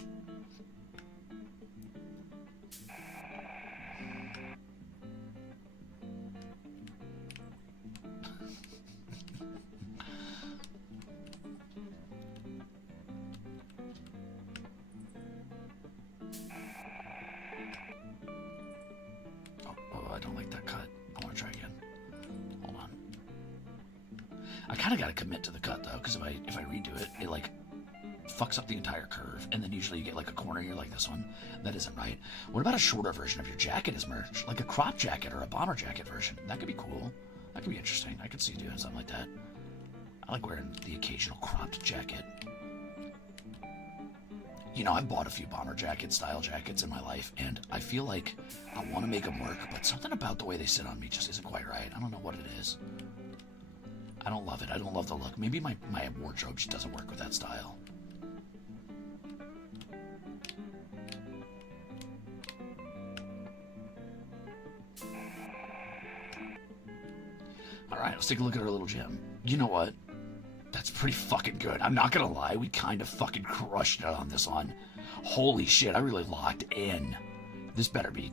Oh, I don't like that cut. I want to try again. Hold on. I kind of got to commit to the cut, though, because if I redo it, it, like, fucks up the entire curve, and then usually you get like a corner here like this one. That isn't right. What about a shorter version of your jacket as merch? Like a crop jacket or a bomber jacket version? That could be cool. That could be interesting. I could see doing something like that. I like wearing the occasional cropped jacket. You know, I've bought a few bomber jacket style jackets in my life, and I feel like I want to make them work, but something about the way they sit on me just isn't quite right. I don't know what it is. I don't love it. I don't love the look. Maybe my wardrobe just doesn't work with that style. Alright, let's take a look at our little gem. You know what? That's pretty fucking good. I'm not gonna lie, we kind of fucking crushed it on this one. Holy shit, I really locked in. This better be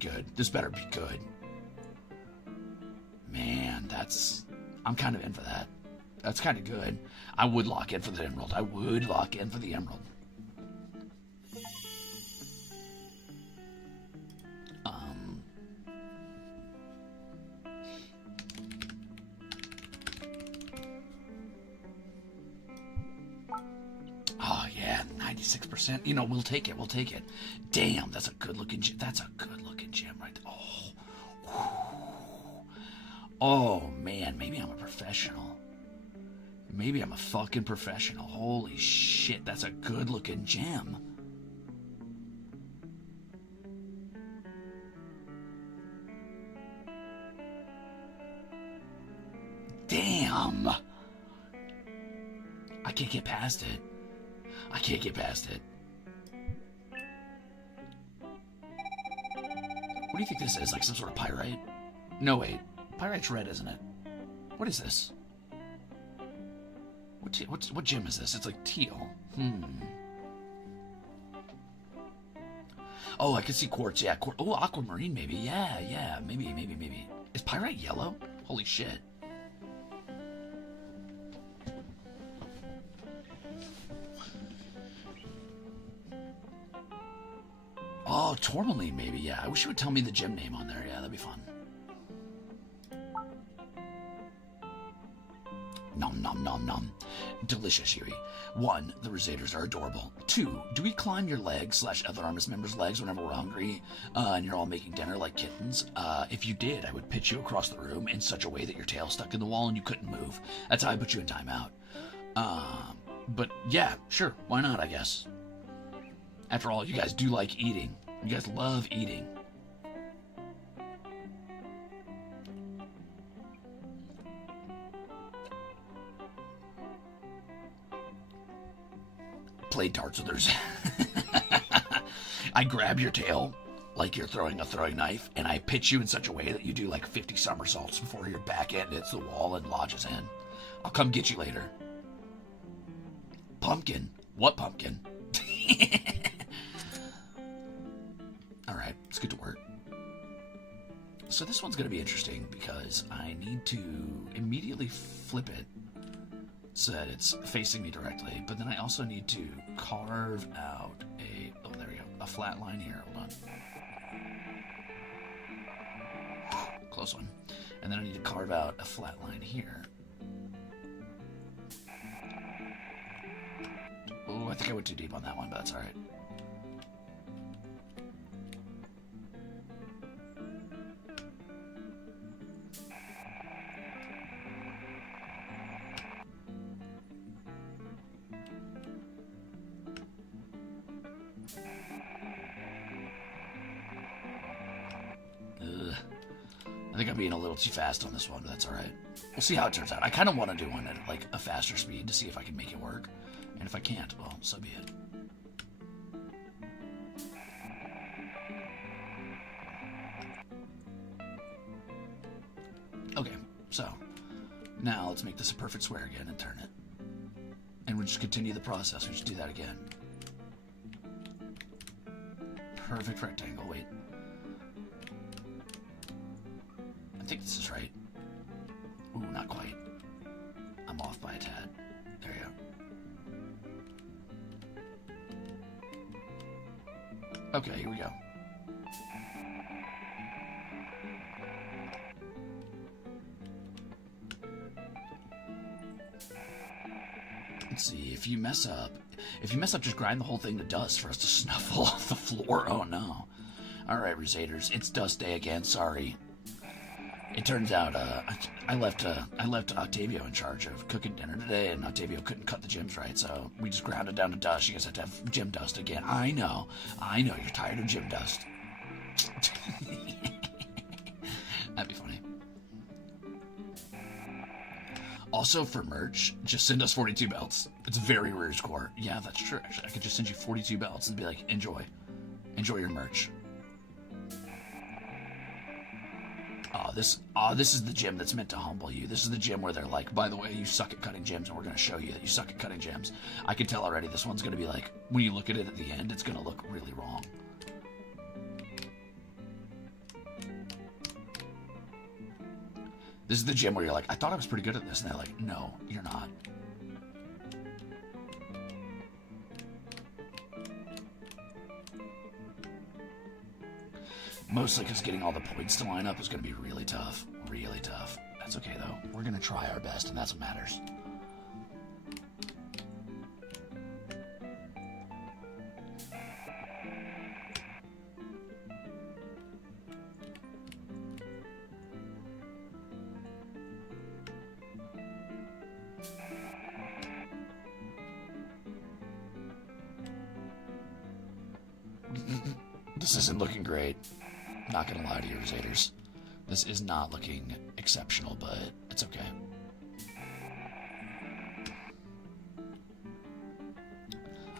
good. This better be good. Man, I'm kind of in for that. That's kind of good. I would lock in for the emerald. I would lock in for the emerald. Oh yeah, 96%. You know, we'll take it. We'll take it. Damn, that's a good looking gem. That's a good looking gem right there. Oh man, maybe I'm a professional. Maybe I'm a fucking professional. Holy shit, that's a good looking gem. Damn. I can't get past it. I can't get past it. What do you think this is? Like some sort of pyrite? No, wait. Pyrite's red, isn't it? What is this? What gem is this? It's like teal. Oh, I can see quartz. Yeah, oh, aquamarine maybe. Yeah. Maybe. Is pyrite yellow? Holy shit. Oh, tourmaline maybe. Yeah, I wish you would tell me the gem name on there. Yeah, that'd be fun. Nom nom nom nom. Delicious, Yui. 1, the Ruzaders are adorable. 2, do we climb your legs / other Armis members' legs whenever we're hungry and you're all making dinner like kittens? If you did, I would pitch you across the room in such a way that your tail stuck in the wall and you couldn't move. That's how I put you in timeout. But yeah, sure, why not, I guess. After all, you guys do like eating. You guys love eating. Play darts with Ruze. I grab your tail like you're throwing a throwing knife, and I pitch you in such a way that you do like 50 somersaults before your back end hits the wall and lodges in. I'll come get you later. Pumpkin? What pumpkin? Alright, let's get to work. So this one's going to be interesting because I need to immediately flip it so that it's facing me directly, but then I also need to carve out there we go, a flat line here. Hold on. Close one. And then I need to carve out a flat line here. Oh, I think I went too deep on that one, but that's alright. I think I'm being a little too fast on this one, but that's alright. We'll see how it turns out. I kind of want to do one at like a faster speed to see if I can make it work. And if I can't, well, so be it. Okay, so now let's make this a perfect square again and turn it. And we'll just continue the process. We'll just do that again. Perfect rectangle. Wait. I think this is right. Ooh, not quite. I'm off by a tad. There you go. Okay, here we go. Let's see, if you mess up, just grind the whole thing to dust for us to snuffle off the floor. Oh no. Alright, Ruzaders, it's dust day again, sorry. It turns out I left Octavio in charge of cooking dinner today, and Octavio couldn't cut the gems right, so we just ground it down to dust. You guys have to have gem dust again. I know, you're tired of gem dust. That'd be funny. Also, for merch, just send us 42 belts. It's very rare score. Yeah, that's true. Actually, I could just send you 42 belts and be like, enjoy your merch. This is the gym that's meant to humble you. This is the gym where they're like, by the way, you suck at cutting gems, and we're going to show you that you suck at cutting gems. I can tell already this one's going to be like, when you look at it at the end, it's going to look really wrong. This is the gym where you're like, I thought I was pretty good at this, and they're like, no, you're not. Mostly because getting all the points to line up is going to be really tough. Really tough. That's okay, though. We're going to try our best, and that's what matters. This isn't looking great. Not gonna lie to you, Ruzaders. This is not looking exceptional, but it's okay.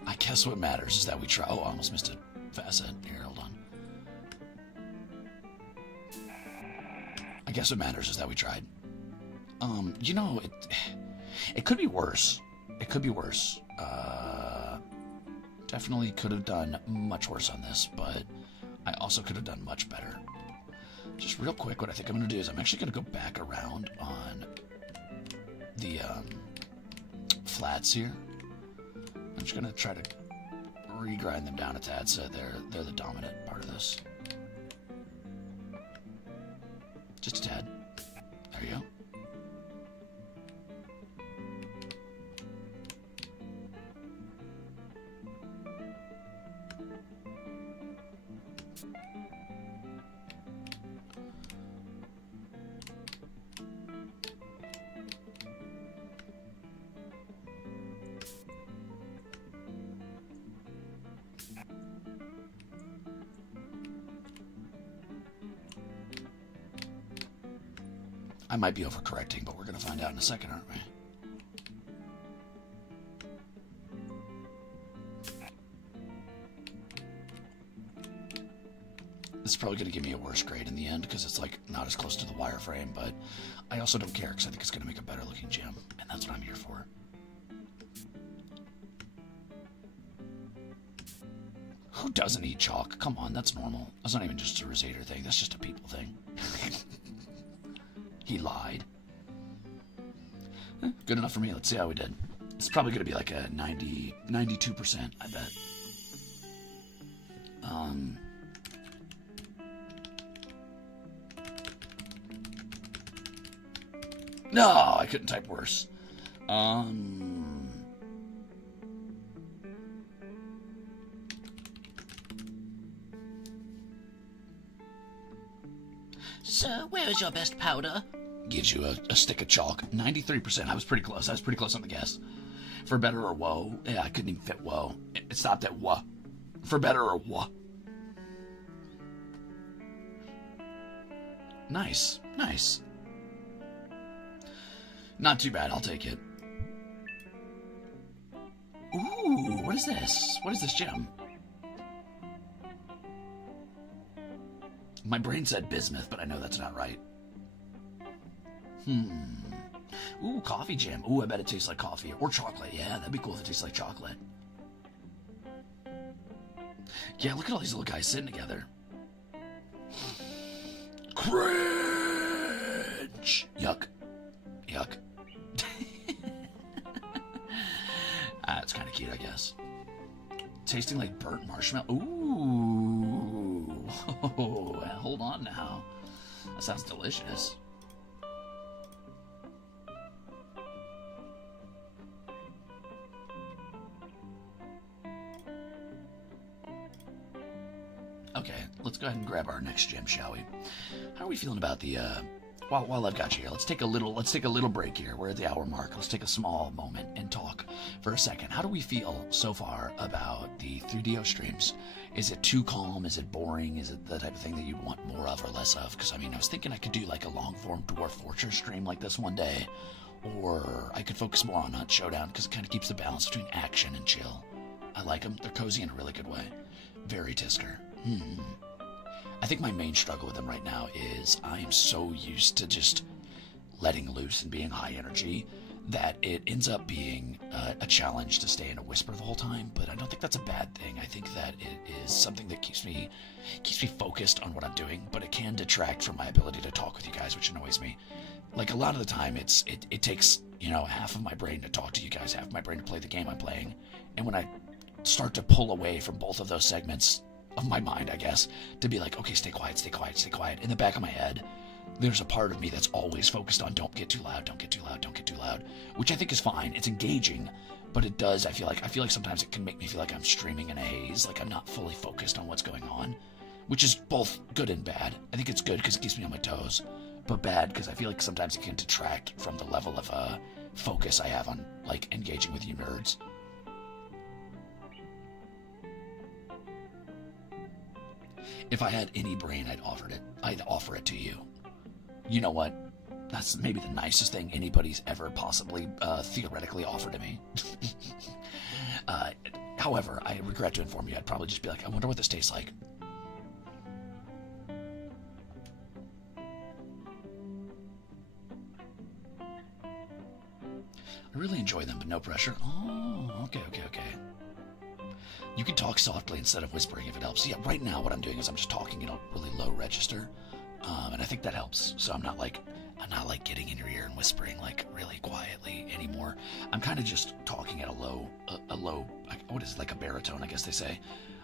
I guess what matters is that we try. Oh, I almost missed a facet. Here, hold on. I guess what matters is that we tried. You know, it could be worse. It could be worse. Definitely could have done much worse on this, but I also could have done much better. Just real quick, what I think I'm going to do is I'm actually going to go back around on the flats here. I'm just going to try to regrind them down a tad so they're the dominant part of this. Just a tad. There you go. I might be overcorrecting, but we're going to find out in a second, aren't we? This is probably going to give me a worse grade in the end because it's like not as close to the wireframe, but I also don't care because I think it's going to make a better looking gem, and that's what I'm here for. Who doesn't eat chalk? Come on, that's normal. That's not even just a Ruzader thing, that's just a people thing. He lied. Good enough for me. Let's see how we did. It's probably going to be like a 92%, I bet. No, I couldn't type worse. Sir, where is your best powder? Gives you a stick of chalk. 93%. I was pretty close. I was pretty close on the guess. For better or woe. Yeah, I couldn't even fit woe. It stopped at woe. For better or woe. Nice. Nice. Not too bad. I'll take it. Ooh, what is this? What is this gem? My brain said bismuth, but I know that's not right. Ooh, coffee gem. Ooh, I bet it tastes like coffee. Or chocolate. Yeah, that'd be cool if it tastes like chocolate. Yeah, look at all these little guys sitting together. Cringe! Yuck. Yuck. It's kind of cute, I guess. Tasting like burnt marshmallow. Ooh. Oh, hold on now. That sounds delicious. Okay, let's go ahead and grab our next gem, shall we? How are we feeling about the while I've got you here, let's take a little break here. We're at the hour mark. Let's take a small moment and talk for a second. How do we feel so far about the 3DO streams? Is it too calm? Is it boring? Is it the type of thing that you want more of or less of? Because I mean, I was thinking I could do like a long form Dwarf Fortress stream like this one day, or I could focus more on Hunt Showdown because it kind of keeps the balance between action and chill. I like them. They're cozy in a really good way. Very Tisker. I think my main struggle with them right now is I am so used to just letting loose and being high energy that it ends up being a challenge to stay in a whisper the whole time. But I don't think that's a bad thing. I think that it is something that keeps me focused on what I'm doing, but it can detract from my ability to talk with you guys, which annoys me. Like a lot of the time, it takes, you know, half of my brain to talk to you guys, half of my brain to play the game I'm playing, and when I start to pull away from both of those segments of my mind, I guess, to be like, okay, stay quiet, stay quiet, stay quiet. In the back of my head, there's a part of me that's always focused on don't get too loud, don't get too loud, don't get too loud, which I think is fine. It's engaging, but it does, I feel like sometimes it can make me feel like I'm streaming in a haze, like I'm not fully focused on what's going on, which is both good and bad. I think it's good because it keeps me on my toes, but bad because I feel like sometimes it can detract from the level of focus I have on like engaging with you nerds. If I had any brain, I'd offer it to you. You know what? That's maybe the nicest thing anybody's ever possibly theoretically offered to me. However, I regret to inform you, I'd probably just be like, I wonder what this tastes like. I really enjoy them, but no pressure. Oh, okay. You can talk softly instead of whispering if it helps. Yeah, right now what I'm doing is I'm just talking in a really low register, and I think that helps. So I'm not like getting in your ear and whispering like really quietly anymore. I'm kind of just talking at a low, what is it, like a baritone, I guess they say.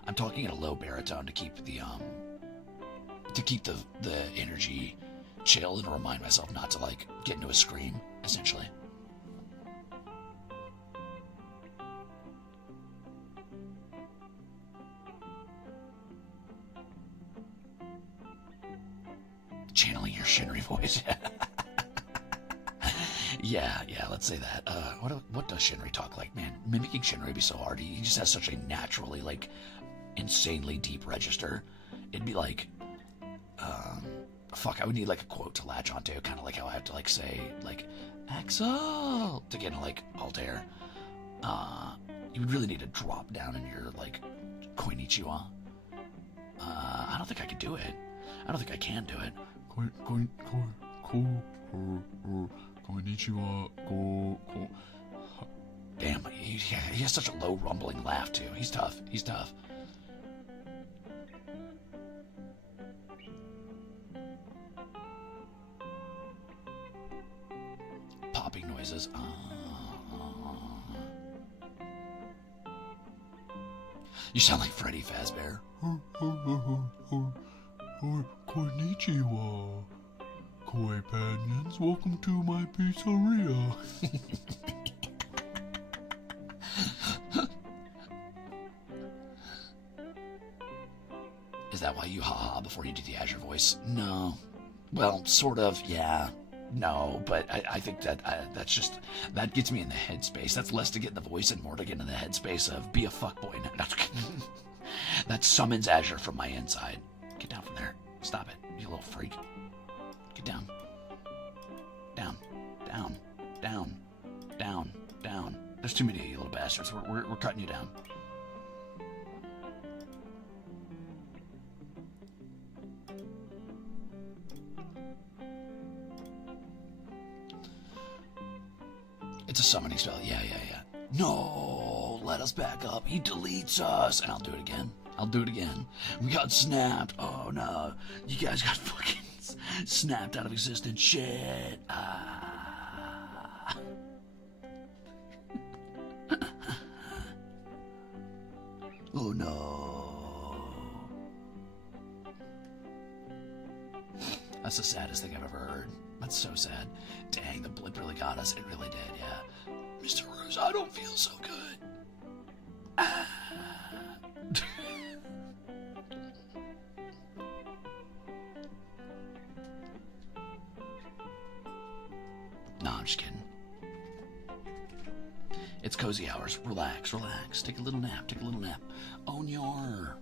I'm talking at a low baritone to keep the energy chill and remind myself not to like get into a scream, essentially. Channeling your Shinry voice. yeah, let's say that. What does Shinry talk like? Man, mimicking Shinry would be so hard. He just has such a naturally, like, insanely deep register. It'd be like, Fuck, I would need like a quote to latch onto, kind of like how I have to like say like Axel to get into like Altair. You would really need to drop down in your like Koinichiwa. I don't think I could do it. I don't think I can do it. Koinichiwa. Damn, he has such a low rumbling laugh too. He's tough. He's tough. Popping noises. You sound like Freddy Fazbear. Konnichiwa. Koi Panions, welcome to my pizzeria. Is that why you ha-ha before you do the Azure voice? No. Well, sort of, yeah. No, but I think that that's just, that gets me in the headspace. That's less to get in the voice and more to get in the headspace of be a fuckboy. That summons Azure from my inside. Get down from there. Stop it, you little freak. Get down. Down. Down. Down. Down. Down. There's too many of you little bastards. We're cutting you down. It's a summoning spell. Yeah. No, let us back up. He deletes us. And I'll do it again. We got snapped. Oh, no. You guys got fucking snapped out of existence. Shit. Oh, no. That's the saddest thing I've ever heard. That's so sad. Dang, the blip really got us. It really did, yeah. Mr. Ruze, I don't feel so good. No, I'm just kidding. It's cozy hours. Relax. Take a little nap. Own your.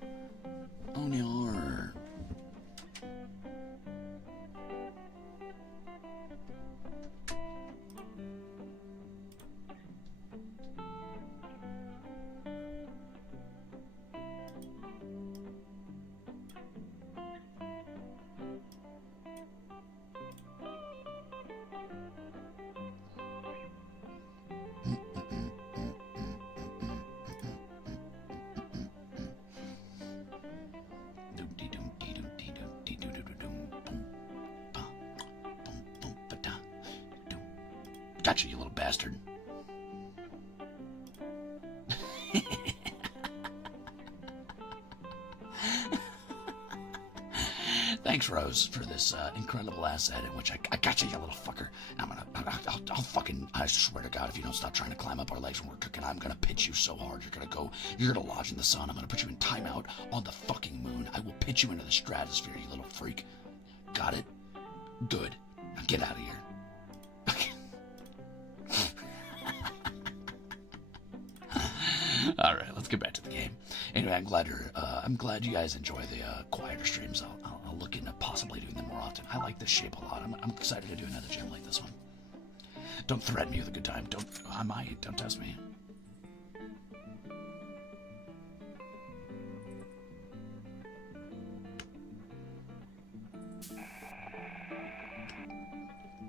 Gotcha, you little bastard. Thanks, Rose, for this incredible asset in which I gotcha, you little fucker. I'll fucking, I swear to God, if you don't stop trying to climb up our legs when we're cooking, I'm gonna pitch you so hard. You're gonna lodge in the sun. I'm gonna put you in timeout on the fucking moon. I will pitch you into the stratosphere, you little freak. Got it? Good. Now get out of here. All right, let's get back to the game. Anyway, I'm glad you guys enjoy the quieter streams. I'll look into possibly doing them more often. I like this shape a lot. I'm excited to do another gym like this one. Don't threaten me with a good time. I might. Don't test me.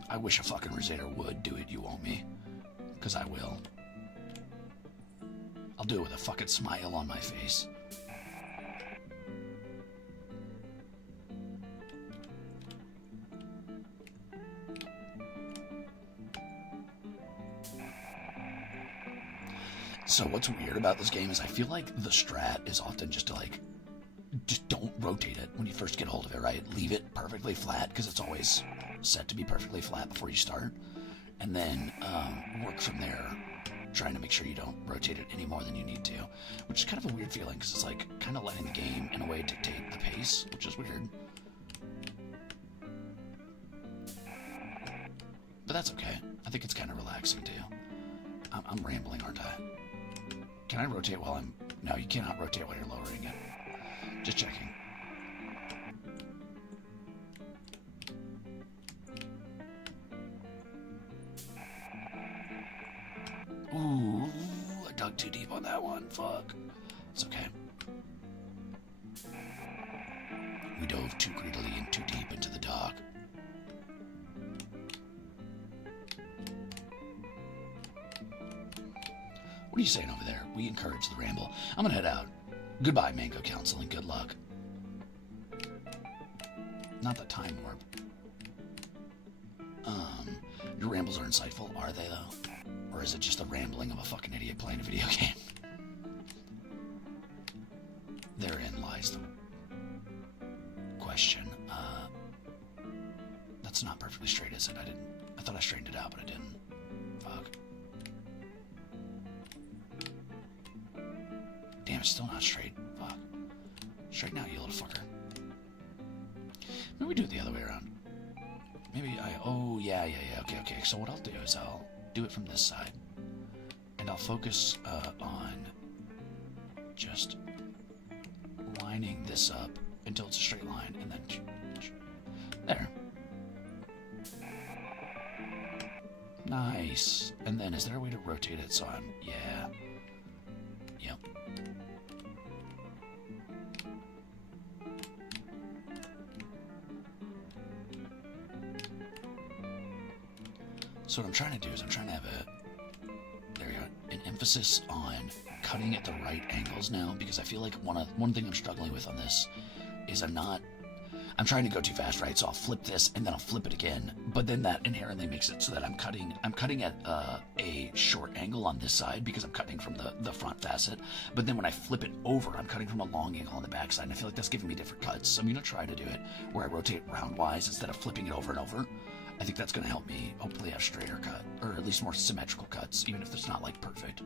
I wish a fucking Ruzader would do it, you won't me. Because I will. I'll do it with a fucking smile on my face. So what's weird about this game is I feel like the strat is often just to just don't rotate it when you first get hold of it, right? Leave it perfectly flat because it's always set to be perfectly flat before you start. And then work from there, trying to make sure you don't rotate it any more than you need to, which is kind of a weird feeling because it's like kind of letting the game in a way dictate the pace, which is weird. But that's okay. I think it's kind of relaxing too. I'm rambling, aren't I? Can I rotate while I'm... No, you cannot rotate while you're lowering it. Just checking. dug too deep on that one. Fuck. It's okay. We dove too greedily and too deep into the dark. What are you saying over there? We encourage the ramble. I'm gonna head out. Goodbye, Mango Council, and good luck. Not the time warp. Your rambles are insightful, are they, though? Or is it just the rambling of a fucking idiot playing a video game? Therein lies the question. That's not perfectly straight, is it? I thought I straightened it out, but I didn't. Fuck. Damn, it's still not straight. Fuck. Straighten out, you little fucker. Maybe we do it the other way around. Maybe oh, yeah. Okay. So what I'll do is I'll do it from this side. And I'll focus on just lining this up until it's a straight line. And then, there. Nice. And then is there a way to rotate it so I'm, yeah. Yep. So what I'm trying to do is I'm trying to have an emphasis on cutting at the right angles now, because I feel like one thing I'm struggling with on this is I'm trying to go too fast, right? So I'll flip this and then I'll flip it again, but then that inherently makes it so that I'm cutting at a short angle on this side because I'm cutting from the front facet, but then when I flip it over, I'm cutting from a long angle on the back side, and I feel like that's giving me different cuts. So I'm gonna try to do it where I rotate roundwise instead of flipping it over and over. I think that's gonna help me hopefully have straighter cut, or at least more symmetrical cuts, even if it's not like perfect.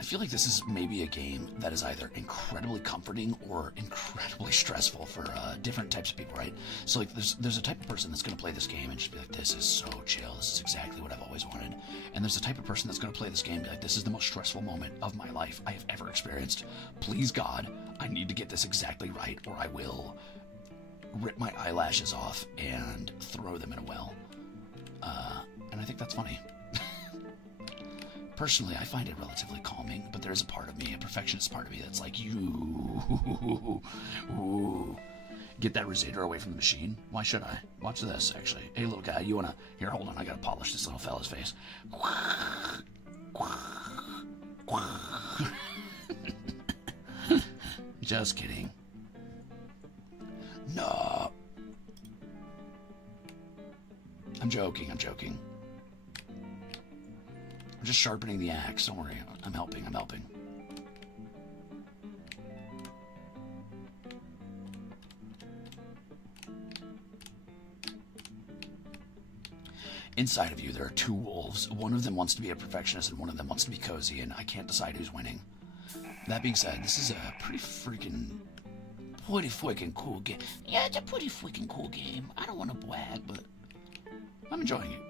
I feel like this is maybe a game that is either incredibly comforting or incredibly stressful for different types of people, right? So like there's a type of person that's going to play this game and just be like, this is so chill, this is exactly what I've always wanted. And there's a type of person that's going to play this game and be like, this is the most stressful moment of my life I have ever experienced. Please God, I need to get this exactly right or I will rip my eyelashes off and throw them in a well. And I think that's funny. Personally, I find it relatively calming, but there is a part of me, a perfectionist part of me, that's like, ooh, get that Ruzader away from the machine. Why should I? Watch this, actually. Hey, little guy, you wanna... Here, hold on, I gotta polish this little fella's face. Just kidding. No. I'm joking. I'm just sharpening the axe. Don't worry. I'm helping. Inside of you, there are two wolves. One of them wants to be a perfectionist and one of them wants to be cozy, and I can't decide who's winning. That being said, this is a pretty freaking cool game. Yeah, it's a pretty freaking cool game. I don't want to brag, but I'm enjoying it.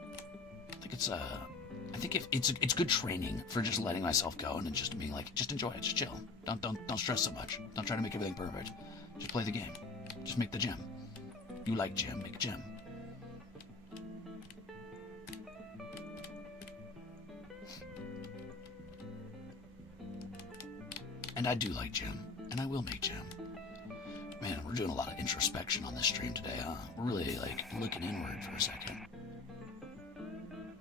I think if it's good training for just letting myself go and just being like, just enjoy it, just chill. Don't stress so much. Don't try to make everything perfect. Just play the game. Just make the gem. You like gem, make a gem. And I do like gem, and I will make gem. Man, we're doing a lot of introspection on this stream today, huh? We're really like looking inward for a second.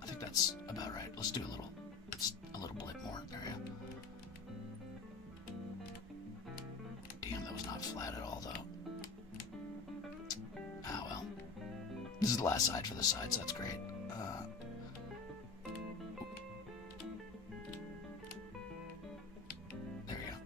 I think that's about right. Let's do a little blip more. There you go. Damn, that was not flat at all, though. Ah, well. This is the last side for the side, so that's great. There you go.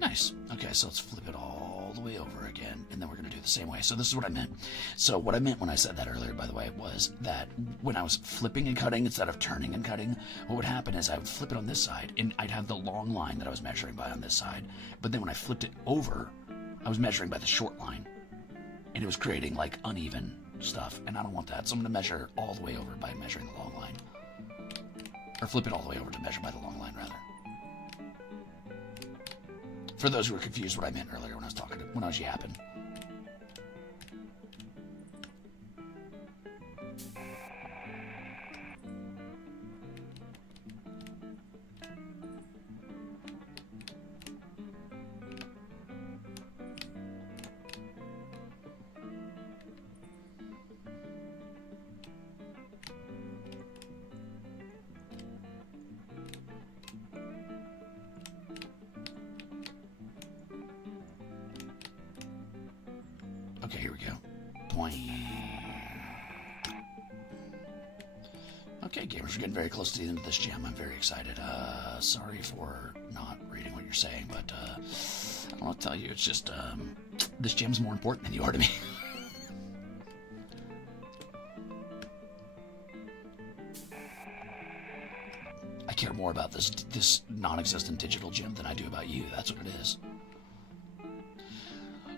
Nice. Okay, so let's flip it all all the way over again, and then we're going to do it the same way. So this is what I meant. So what I meant when I said that earlier, by the way, was that when I was flipping and cutting instead of turning and cutting, what would happen is I would flip it on this side, and I'd have the long line that I was measuring by on this side. But then when I flipped it over, I was measuring by the short line, and it was creating like uneven stuff, and I don't want that. So I'm going to measure all the way over by measuring the long line. Or flip it all the way over to measure by the long line, rather. For those who were confused what I meant earlier when I was yapping. Okay, here we go. Okay, gamers, we're getting very close to the end of this gem. I'm very excited. Sorry for not reading what you're saying, but I don't know what to tell you. It's just, this gem's more important than you are to me. I care more about this non-existent digital gem than I do about you. That's what it is.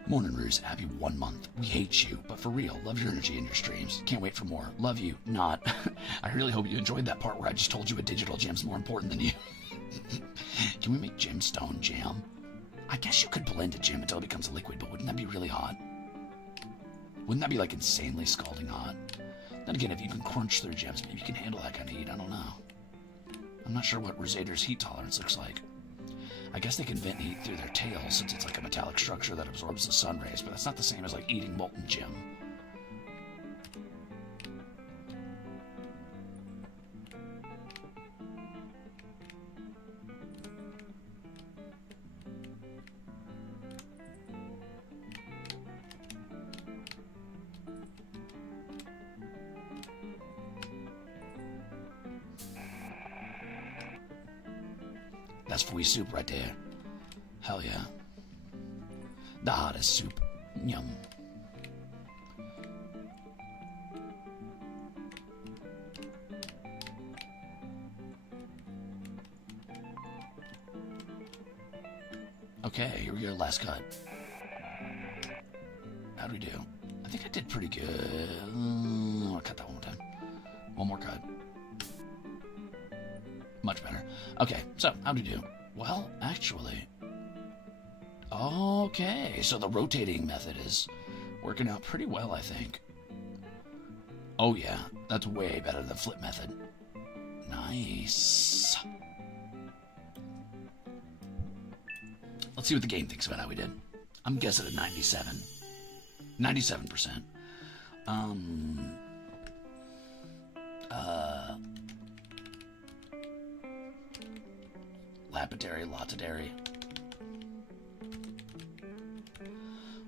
Morning, Ruze. Happy 1 month. We hate you, but for real, love your energy in your streams. Can't wait for more. Love you. Not. I really hope you enjoyed that part where I just told you a digital gem's more important than you. Can we make gemstone jam? I guess you could blend a gem until it becomes a liquid, but wouldn't that be really hot? Wouldn't that be like insanely scalding hot? Then again, if you can crunch through gems, maybe you can handle that kind of heat. I don't know. I'm not sure what Ruzaders' heat tolerance looks like. I guess they can vent heat through their tails since it's like a metallic structure that absorbs the sun rays, but that's not the same as like eating molten gem. That's fui soup right there. Hell yeah. The hottest soup. Yum. Okay, here we go. Last cut. How do we do? I think I did pretty good. I'll cut that one more time. One more cut. Much better. Okay, so how do you do? Well, actually... Okay, so the rotating method is working out pretty well, I think. Oh yeah, that's way better than the flip method. Nice. Let's see what the game thinks about how we did. I'm guessing at 97. 97%. Lapidary, Latidary.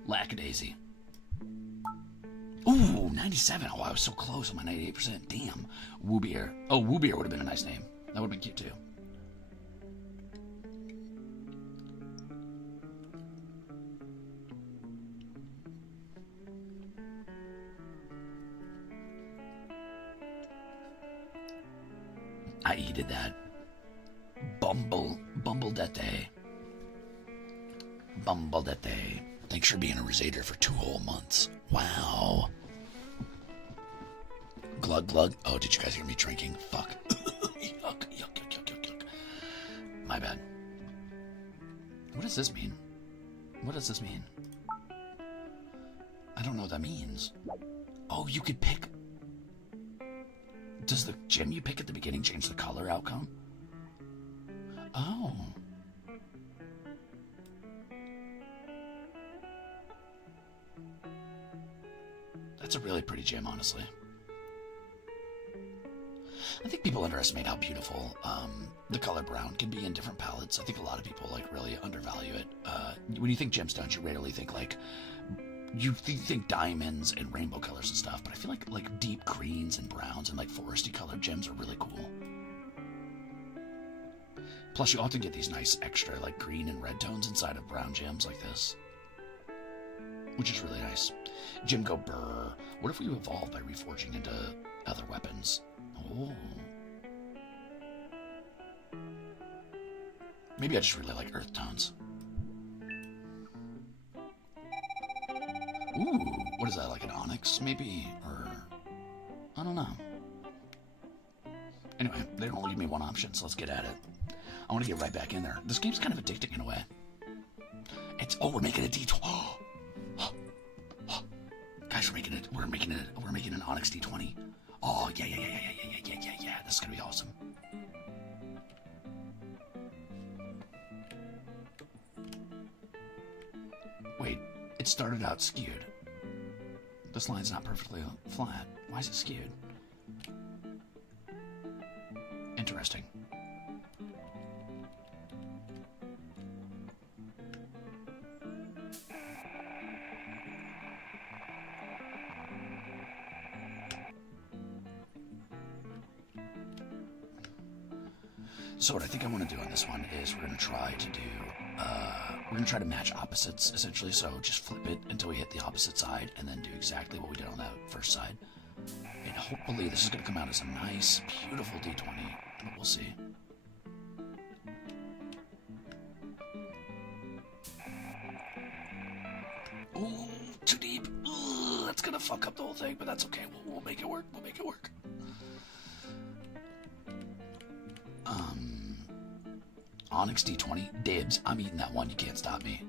Lackadaisy. Ooh, 97. Oh, I was so close on my 98%. Damn. Woobier. Oh, Woobier would have been a nice name. That would have been cute too. I did that. Bumbledete. Bumbledete. Thanks for being a Ruzader for 2 whole months. Wow. Glug glug. Oh, did you guys hear me drinking? Fuck. Yuck, yuck, yuck, yuck, yuck, yuck. My bad. What does this mean? What does this mean? I don't know what that means. Oh, you could pick... Does the gem you pick at the beginning change the color outcome? Oh. That's a really pretty gem, honestly. I think people underestimate how beautiful the color brown can be in different palettes. I think a lot of people like really undervalue it. When you think gemstones, you rarely think like you think diamonds and rainbow colors and stuff, but I feel like deep greens and browns and like foresty colored gems are really cool. Plus, you often get these nice extra like green and red tones inside of brown gems like this. which is really nice. Jim go brr. What if we evolve by reforging into other weapons? Oh. Maybe I just really like earth tones. Ooh, what is that, like an onyx, maybe? Or, I don't know. Anyway, they don't give me one option, so let's get at it. I want to get right back in there. This game's kind of addicting in a way. It's, oh, we're making a D20. Guys, we're making an onyx D20. Oh, yeah. This is gonna be awesome. Wait, it started out skewed. This line's not perfectly flat. Why is it skewed? Interesting. So what I think I want to do on this one is we're going to try to match opposites, essentially. So just flip it until we hit the opposite side, and then do exactly what we did on that first side. And hopefully this is going to come out as a nice, beautiful D20, but we'll see. Ooh, too deep. Ugh, that's going to fuck up the whole thing, but that's okay. We'll make it work. We'll make it work. Onyx D20, dibs. I'm eating that one. You can't stop me.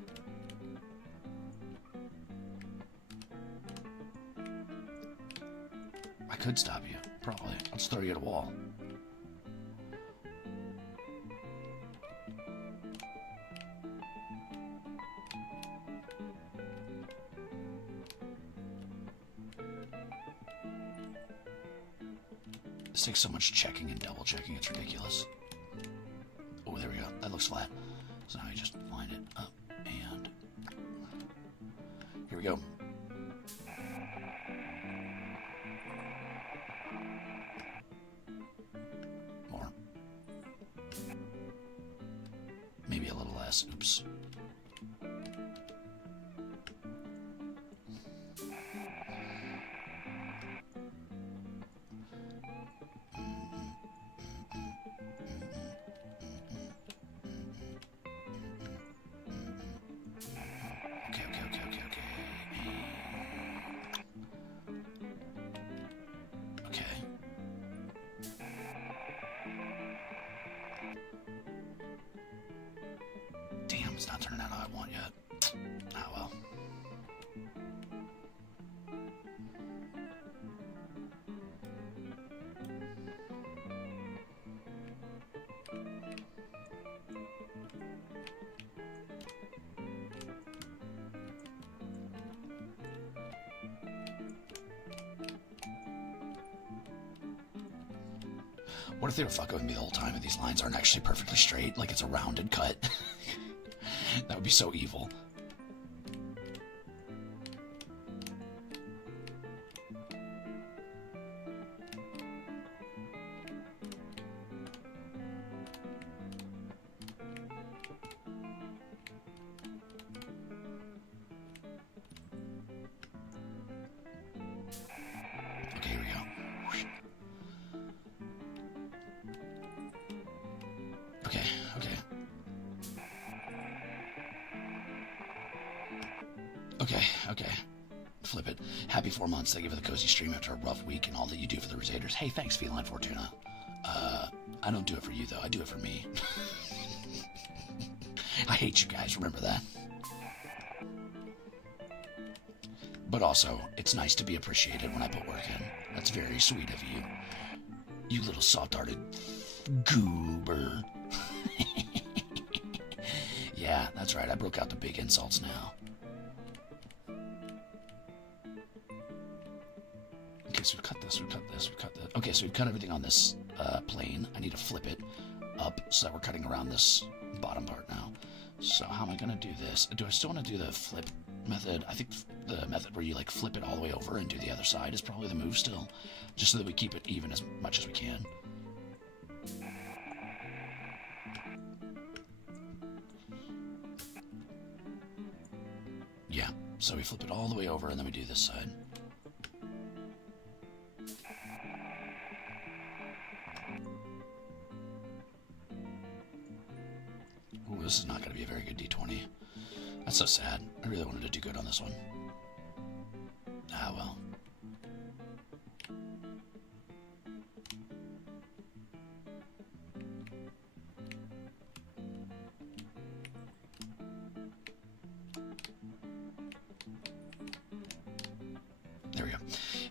I could stop you, probably. I'll just throw you at a wall. This takes so much checking and double checking, it's ridiculous. Oh, there we go. That looks flat. So now you just line it up, and here we go. More. Maybe a little less. Oops. It's not turning out how I want yet. Ah, well. What if they were fucking with me the whole time and these lines aren't actually perfectly straight, like it's a rounded cut? That would be so evil. Okay, here we go. Okay. Okay. Flip it. Happy 4 months. Thank you for the cozy stream after a rough week and all that you do for the Ruzaders. Hey, thanks, Feline Fortuna. I don't do it for you, though. I do it for me. I hate you guys. Remember that. But also, it's nice to be appreciated when I put work in. That's very sweet of you. You little soft-hearted goober. Yeah, that's right. I broke out the big insults now. Okay, so we've cut this. Okay, so we've cut everything on this plane. I need to flip it up so that we're cutting around this bottom part now. So how am I going to do this? Do I still want to do the flip method? I think the method where you like flip it all the way over and do the other side is probably the move still, just so that we keep it even as much as we can. Yeah, So we flip it all the way over and then we do this side. Ooh, this is not going to be a very good D20. That's so sad. I really wanted to do good on this one. Ah, well. There we go.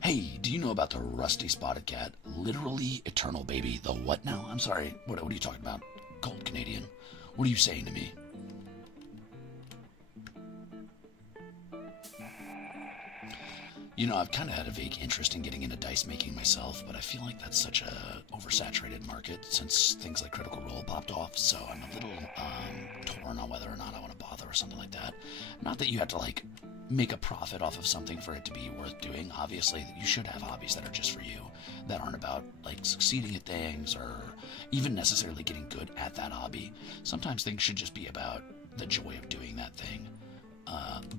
Hey, do you know about the rusty spotted cat? Literally eternal baby. The what now? I'm sorry. What are you talking about? Cold Canadian. What are you saying to me? You know, I've kind of had a vague interest in getting into dice making myself, but I feel like that's such a oversaturated market since things like Critical Role popped off, so I'm a little torn on whether or not I want to bother or something like that. Not that you have to, like, make a profit off of something for it to be worth doing. Obviously, you should have hobbies that are just for you, that aren't about, like, succeeding at things or even necessarily getting good at that hobby. Sometimes things should just be about the joy of doing that thing.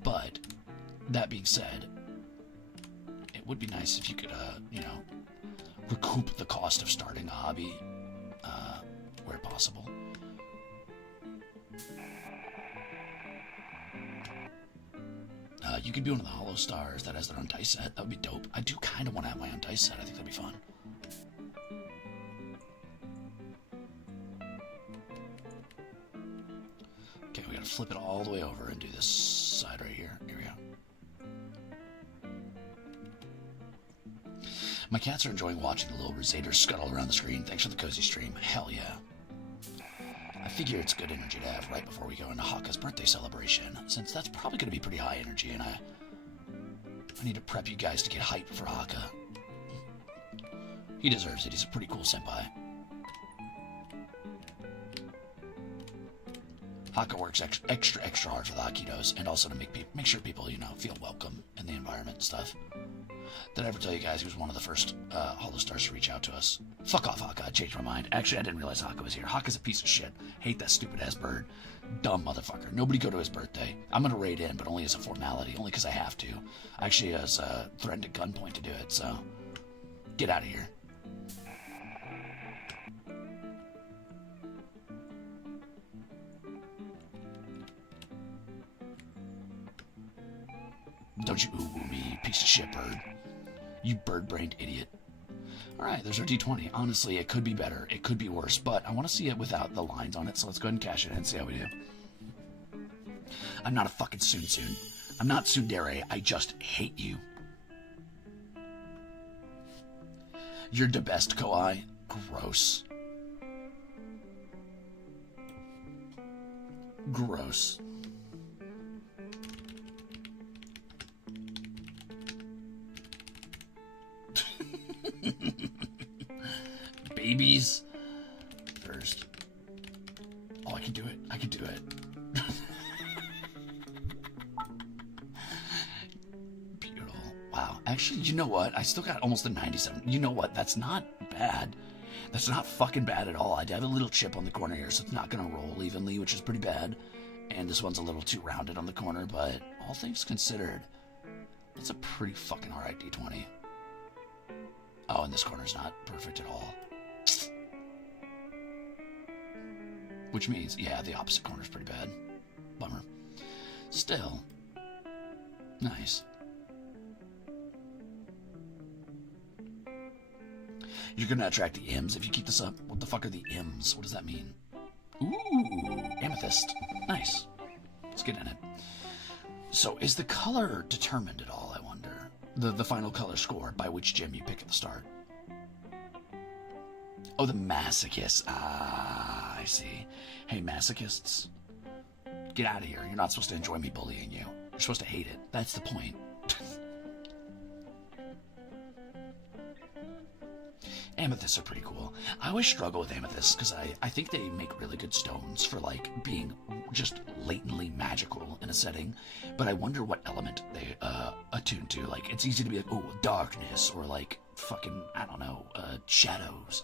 But, that being said, it would be nice if you could, you know, recoup the cost of starting a hobby where possible. You could be one of the HOLOSTARS that has their own dice set. That would be dope. I do kind of want to have my own dice set. I think that'd be fun. Okay, we gotta flip it all the way over and do this side right here. Here we go. My cats are enjoying watching the little Ruzaders scuttle around the screen. Thanks for the cozy stream. Hell yeah. I figure it's good energy to have right before we go into Haka's birthday celebration, since that's probably going to be pretty high energy, and I need to prep you guys to get hyped for Haka. He deserves it. He's a pretty cool senpai. Haka works extra hard for the Hakitos, and also to make sure people, you know, feel welcome in the environment and stuff. Did I ever tell you guys he was one of the first HOLOSTARS to reach out to us? Fuck off, Haka. I changed my mind. Actually, I didn't realize Haka was here. Haka's a piece of shit. Hate that stupid-ass bird. Dumb motherfucker. Nobody go to his birthday. I'm gonna raid in, but only as a formality. Only because I have to. Actually, as threatened at gunpoint to do it, so... Get out of here. Don't you ooh-woo me, piece of shit bird. You bird-brained idiot. Alright, there's our D20. Honestly, it could be better. It could be worse, but I want to see it without the lines on it, so let's go ahead and cash it in and see how we do. I'm not a fucking Soon. I'm not tsundere. I just hate you. You're the best, Koi. Gross. Gross. Babies first. Oh, I can do it. I can do it. Beautiful. Wow. Actually, you know what? I still got almost a 97. You know what? That's not bad. That's not fucking bad at all. I have a little chip on the corner here, so it's not going to roll evenly, which is pretty bad. And this one's a little too rounded on the corner, but all things considered, that's a pretty fucking alright D20. Oh, and this corner's not perfect at all. Which means, yeah, the opposite corner's pretty bad. Bummer. Still. Nice. You're gonna attract the M's if you keep this up. What the fuck are the M's? What does that mean? Ooh, amethyst. Nice. Let's get in it. So, is the color determined at all, I wonder? The final color score by which gem you pick at the start? Oh, the masochists. Ah, I see. Hey, masochists. Get out of here. You're not supposed to enjoy me bullying you. You're supposed to hate it. That's the point. Amethysts are pretty cool. I always struggle with amethysts because I think they make really good stones for, like, being just latently magical in a setting. But I wonder what element they attune to. Like, it's easy to be like, oh, darkness, or like, fucking, I don't know, shadows.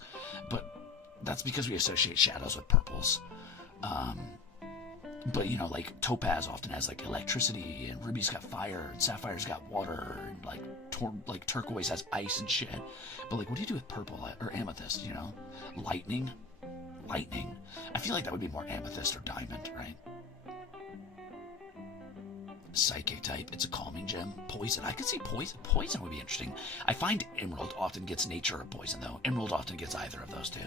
But that's because we associate shadows with purples. But, you know, like, topaz often has, like, electricity, and ruby's got fire, and sapphire's got water, and, like, turquoise has ice and shit. But, like, what do you do with purple or amethyst, you know? Lightning? Lightning. I feel like that would be more amethyst or diamond, right? Psychic type. It's a calming gem. Poison. I could see poison. Poison would be interesting. I find emerald often gets nature or poison, though. Emerald often gets either of those two.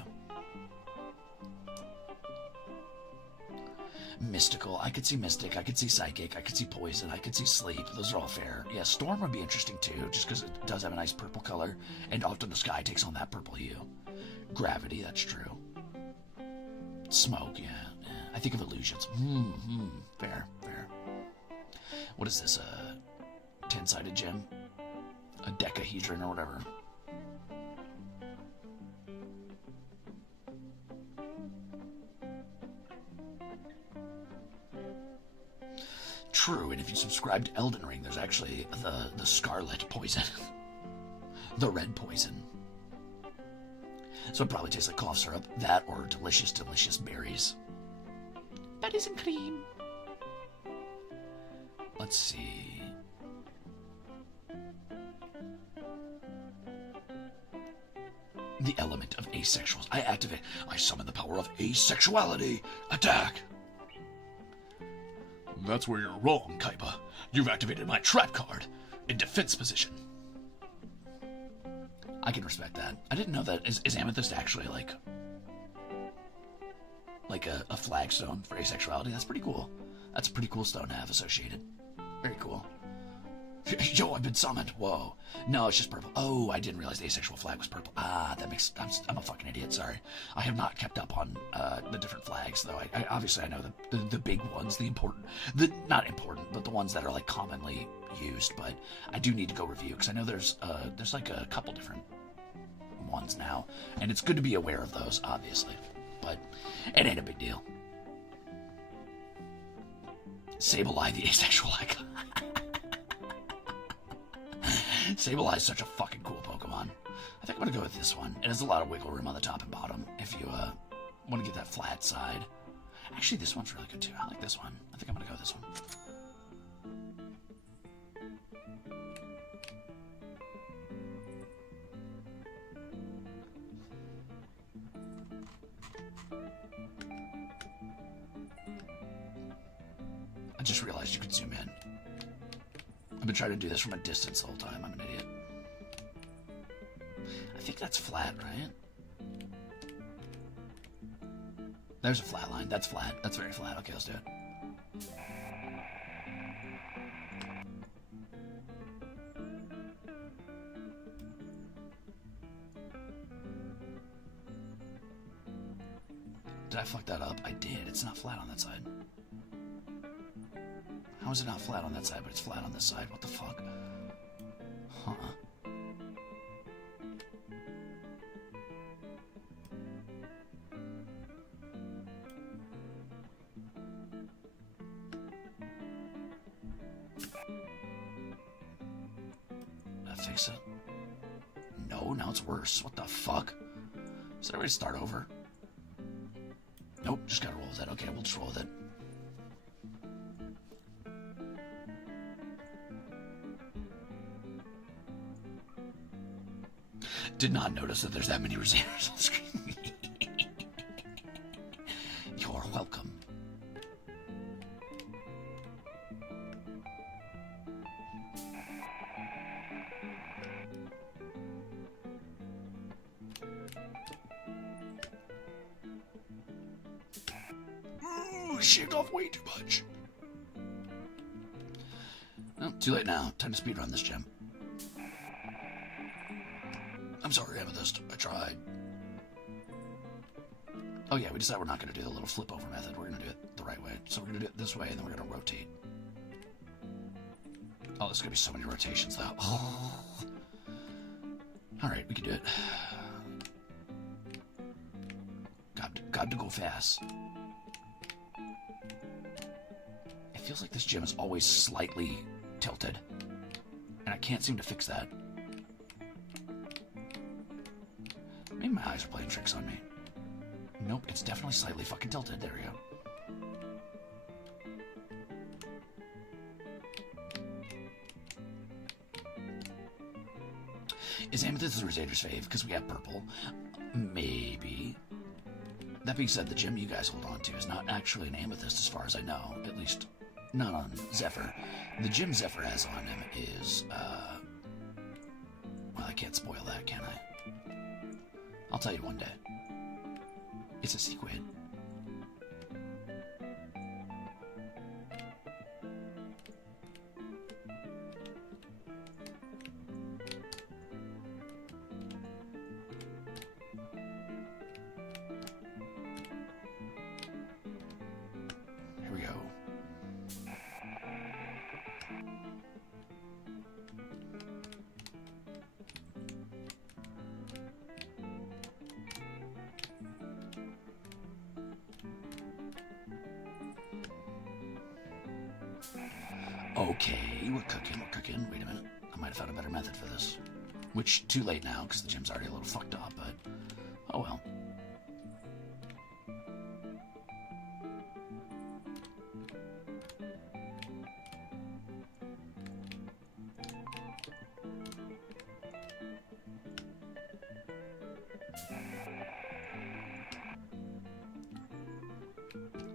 Mystical. I could see mystic. I could see psychic. I could see poison. I could see sleep. Those are all fair. Yeah, storm would be interesting too, just because it does have a nice purple color, and often the sky takes on that purple hue. Gravity. That's true. Smoke. Yeah. I think of illusions. Fair. Fair. What is this? A 10-sided gem? A decahedron or whatever. True, and if you subscribe to Elden Ring, there's actually the scarlet poison. The red poison. So it probably tastes like cough syrup. That or delicious, delicious berries. Berries and cream. Let's see. The element of asexuals. I activate. I summon the power of asexuality. Attack. That's where you're wrong, Kaiba. You've activated my trap card in defense position. I can respect that. I didn't know that. Is amethyst actually like a flagstone for asexuality? That's pretty cool. That's a pretty cool stone to have associated. Very cool. Yo, I've been summoned. Whoa. No, it's just purple. Oh, I didn't realize the asexual flag was purple. Ah, that makes... I'm a fucking idiot, sorry. I have not kept up on the different flags, though. I obviously, I know the big ones, the important... Not important, but the ones that are, like, commonly used. But I do need to go review, because I know there's like, a couple different ones now. And it's good to be aware of those, obviously. But it ain't a big deal. Sableye, the asexual icon. Sableye is such a fucking cool Pokemon. I think I'm going to go with this one. It has a lot of wiggle room on the top and bottom if you want to get that flat side. Actually, this one's really good too. I like this one. I think I'm going to go with this one. I just realized you could zoom in. I've been trying to do this from a distance the whole time. I'm an idiot. I think that's flat, right? There's a flat line. That's flat. That's very flat. Okay, let's do it. Did I fuck that up? I did. It's not flat on that side. How is it not flat on that side, but it's flat on this side? What the fuck? Huh. Did I fix it? No, now it's worse. What the fuck? Is there a way to start over? Nope, just gotta roll with it. Okay, we'll just roll with it. Did not notice that there's that many Ruzaders on the screen. You're welcome. Ooh, shaved off way too much. Oh, too late now. Time to speedrun this gem. I'm sorry, Amethyst. I tried. Oh yeah, we decided we're not going to do the little flip over method. We're going to do it the right way. So we're going to do it this way, and then we're going to rotate. Oh, there's going to be so many rotations, though. Oh. Alright, we can do it. Got to go fast. It feels like this gym is always slightly tilted. And I can't seem to fix that. Maybe my eyes are playing tricks on me. Nope, it's definitely slightly fucking tilted. There we go. Is amethyst the Ruzaders' fave? Because we have purple. Maybe. That being said, the gem you guys hold on to is not actually an amethyst as far as I know. At least, not on Zephyr. The gem Zephyr has on him is, well, I can't spoil that, can I? I'll tell you one day. It's a sequid. Here we go. Okay, we're cooking, Wait a minute. I might have found a better method for this. Which, too late now, because the gem's already a little fucked up, but oh well.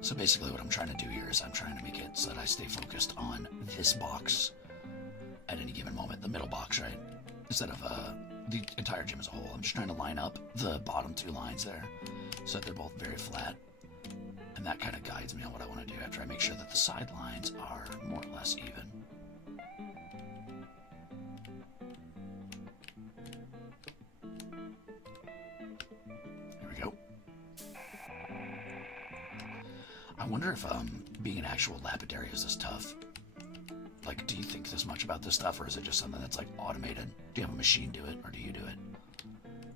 So basically what I'm trying to do here is I'm trying to make it so that I stay focused on this box at any given moment, the middle box, right? Instead of the entire gym as a whole. I'm just trying to line up the bottom two lines there so that they're both very flat. And that kind of guides me on what I want to do after I make sure that the side lines are more or less even. I wonder if being an actual lapidary is this tough. Like, do you think this much about this stuff, or is it just something that's like automated? Do you have a machine do it, or do you do it?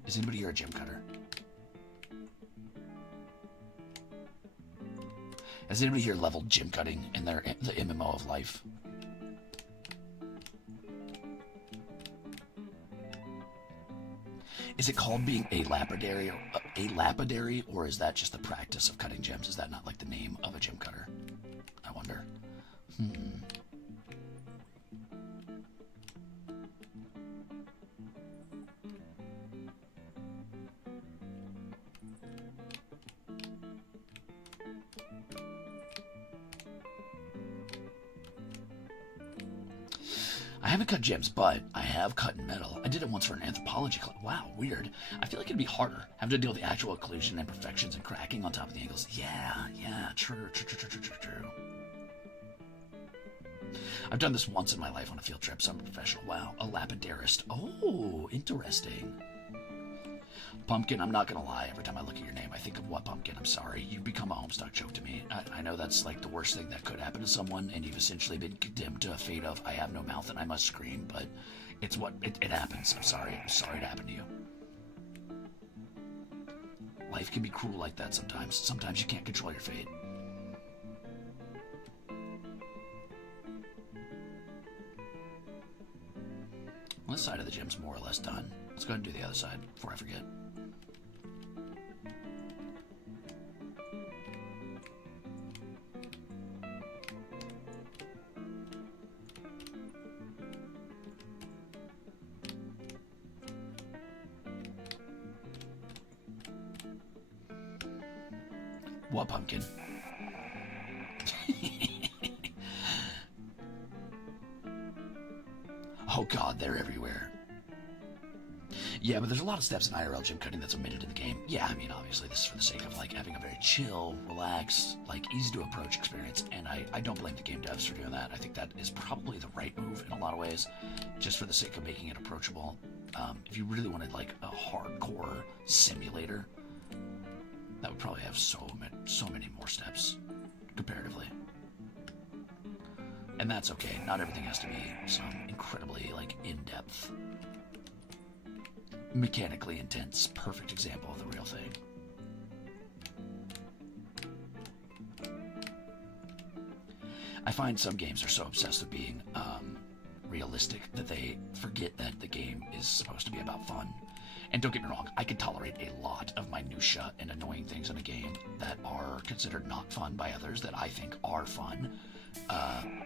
Is anybody here a gem cutter? Has anybody here leveled gem cutting in the MMO of life? Is it called being a lapidary, or is that just the practice of cutting gems? Is that not like the name of a gem cutter? I wonder. I haven't cut gems, but I have cut metal. I did it once for an anthropology class. Wow, weird. I feel like it'd be harder. Having to deal with the actual occlusion and imperfections and cracking on top of the angles. Yeah, true. I've done this once in my life on a field trip, so I'm a professional. Wow, a lapidarist. Oh, interesting. Pumpkin, I'm not gonna lie, every time I look at your name, I think of what Pumpkin? I'm sorry, you've become a Homestuck joke to me. I know that's like the worst thing that could happen to someone, and you've essentially been condemned to a fate of, I have no mouth and I must scream, but it's what, it happens. I'm sorry it happened to you. Life can be cruel like that sometimes. Sometimes you can't control your fate. Well, this side of the gym's more or less done. Let's go ahead and do the other side before I forget. What pumpkin? Oh god, they're everywhere. Yeah, but there's a lot of steps in IRL gym cutting that's omitted in the game. Yeah, I mean, obviously this is for the sake of like having a very chill, relaxed, like easy to approach experience, and I don't blame the game devs for doing that. I think that is probably the right move in a lot of ways, just for the sake of making it approachable. If you really wanted like a hardcore simulator, that would probably have so many more steps comparatively. And that's okay. Not everything has to be some incredibly like in-depth, mechanically intense, perfect example of the real thing. I find some games are so obsessed with being realistic that they forget that the game is supposed to be about fun. And don't get me wrong, I can tolerate a lot of minutia and annoying things in a game that are considered not fun by others that I think are fun.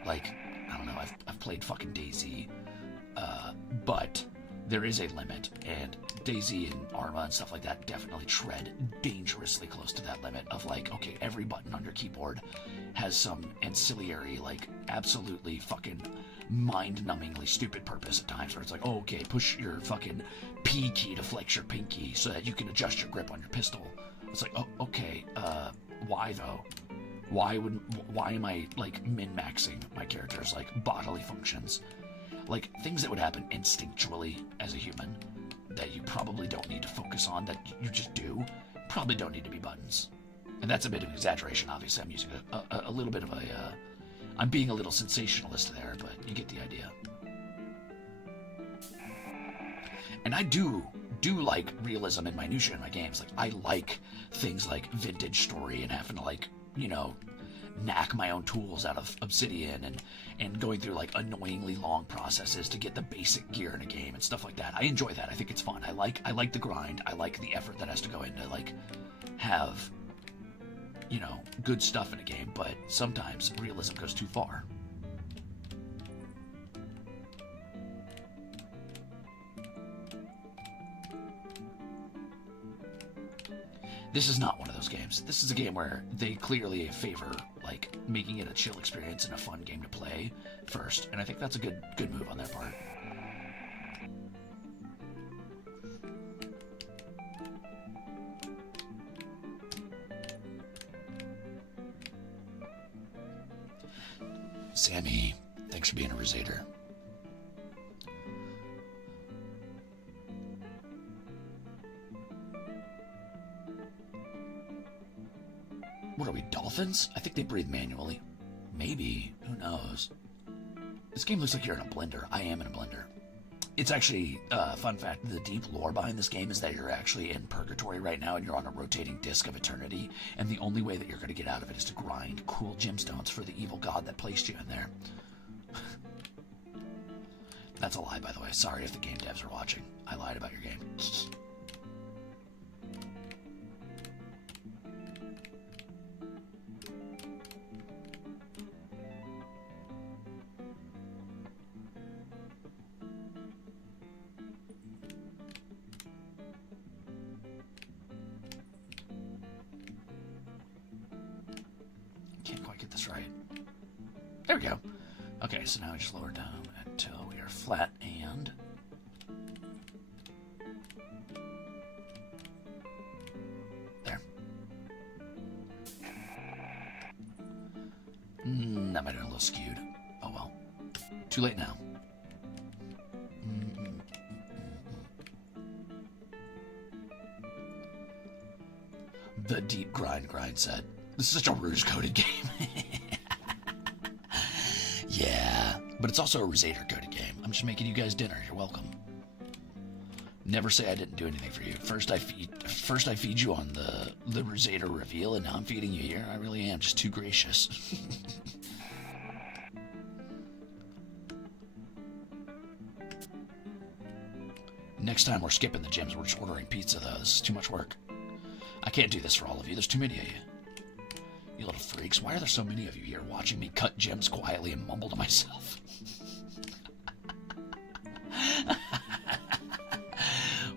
Like, I don't know, I've played fucking DayZ, but there is a limit, and Daisy and Arma and stuff like that definitely tread dangerously close to that limit of like, okay, every button on your keyboard has some ancillary, like, absolutely fucking mind-numbingly stupid purpose at times, where it's like, oh, okay, push your fucking P key to flex your pinky so that you can adjust your grip on your pistol. It's like, oh, okay, why though? Why am I, like, min-maxing my character's, like, bodily functions? Like, things that would happen instinctually as a human that you probably don't need to focus on, that you just do, probably don't need to be buttons. And that's a bit of an exaggeration, obviously. I'm using a little bit of a, I'm being a little sensationalist there, but you get the idea. And I do like realism and minutia in my games. Like, I like things like vintage story and having to, like, you know, knack my own tools out of obsidian and going through, like, annoyingly long processes to get the basic gear in a game and stuff like that. I enjoy that. I think it's fun. I like the grind. I like the effort that has to go into, like, have, you know, good stuff in a game, but sometimes realism goes too far. This is not one of those games. This is a game where they clearly favor, like, making it a chill experience and a fun game to play first, and I think that's a good move on their part. Sammy, thanks for being a Ruzader. What are we, dolphins? I think they breathe manually. Maybe. Who knows? This game looks like you're in a blender. I am in a blender. It's actually, fun fact, the deep lore behind this game is that you're actually in purgatory right now and you're on a rotating disc of eternity, and the only way that you're going to get out of it is to grind cool gemstones for the evil god that placed you in there. That's a lie, by the way. Sorry if the game devs are watching. I lied about your game. Can't quite get this right. There we go. Okay, so now we just lower down until we are flat and... there. That might have been a little skewed. Oh well. Too late now. The deep grind set. This is such a Ruze-coded game. Yeah, but it's also a Ruzader-coded game. I'm just making you guys dinner. You're welcome. Never say I didn't do anything for you. First I feed you on the Ruzader reveal, and now I'm feeding you here. I really am just too gracious. Next time we're skipping the gyms. We're just ordering pizza, though. This is too much work. I can't do this for all of you. There's too many of you. You little freaks. Why are there so many of you here watching me cut gems quietly and mumble to myself?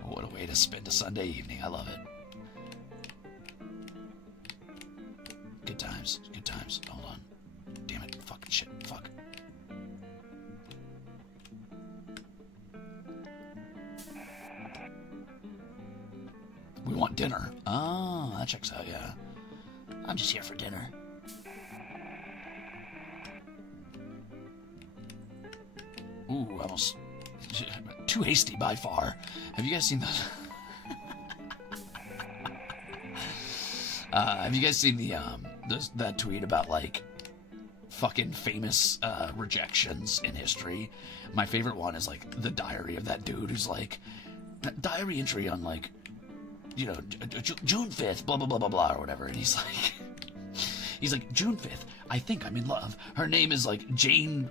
What a way to spend a Sunday evening. I love it. Good times. Good times. Hold on. Damn it. Fucking shit. Fuck. We want dinner. Oh, that checks out, yeah. I'm just here for dinner. Ooh, almost too hasty by far. Have you guys seen that? Have you guys seen that tweet about, like, fucking famous rejections in history? My favorite one is, like, the diary of that dude who's like, diary entry on, like, you know, June 5th, blah, blah, blah, blah, blah, or whatever. And he's like, June 5th, I think I'm in love. Her name is, like, Jane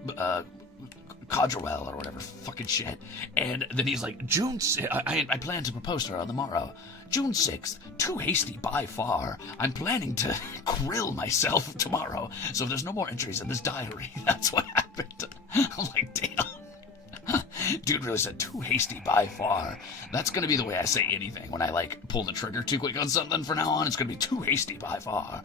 Codgerwell or whatever fucking shit. And then he's like, June 6th, I plan to propose to her on the morrow. June 6th, too hasty by far. I'm planning to grill myself tomorrow. So if there's no more entries in this diary, that's what happened. I'm like, damn. Dude really said too hasty by far. That's gonna be the way I say anything when I like pull the trigger too quick on something. From now on, it's gonna be too hasty by far.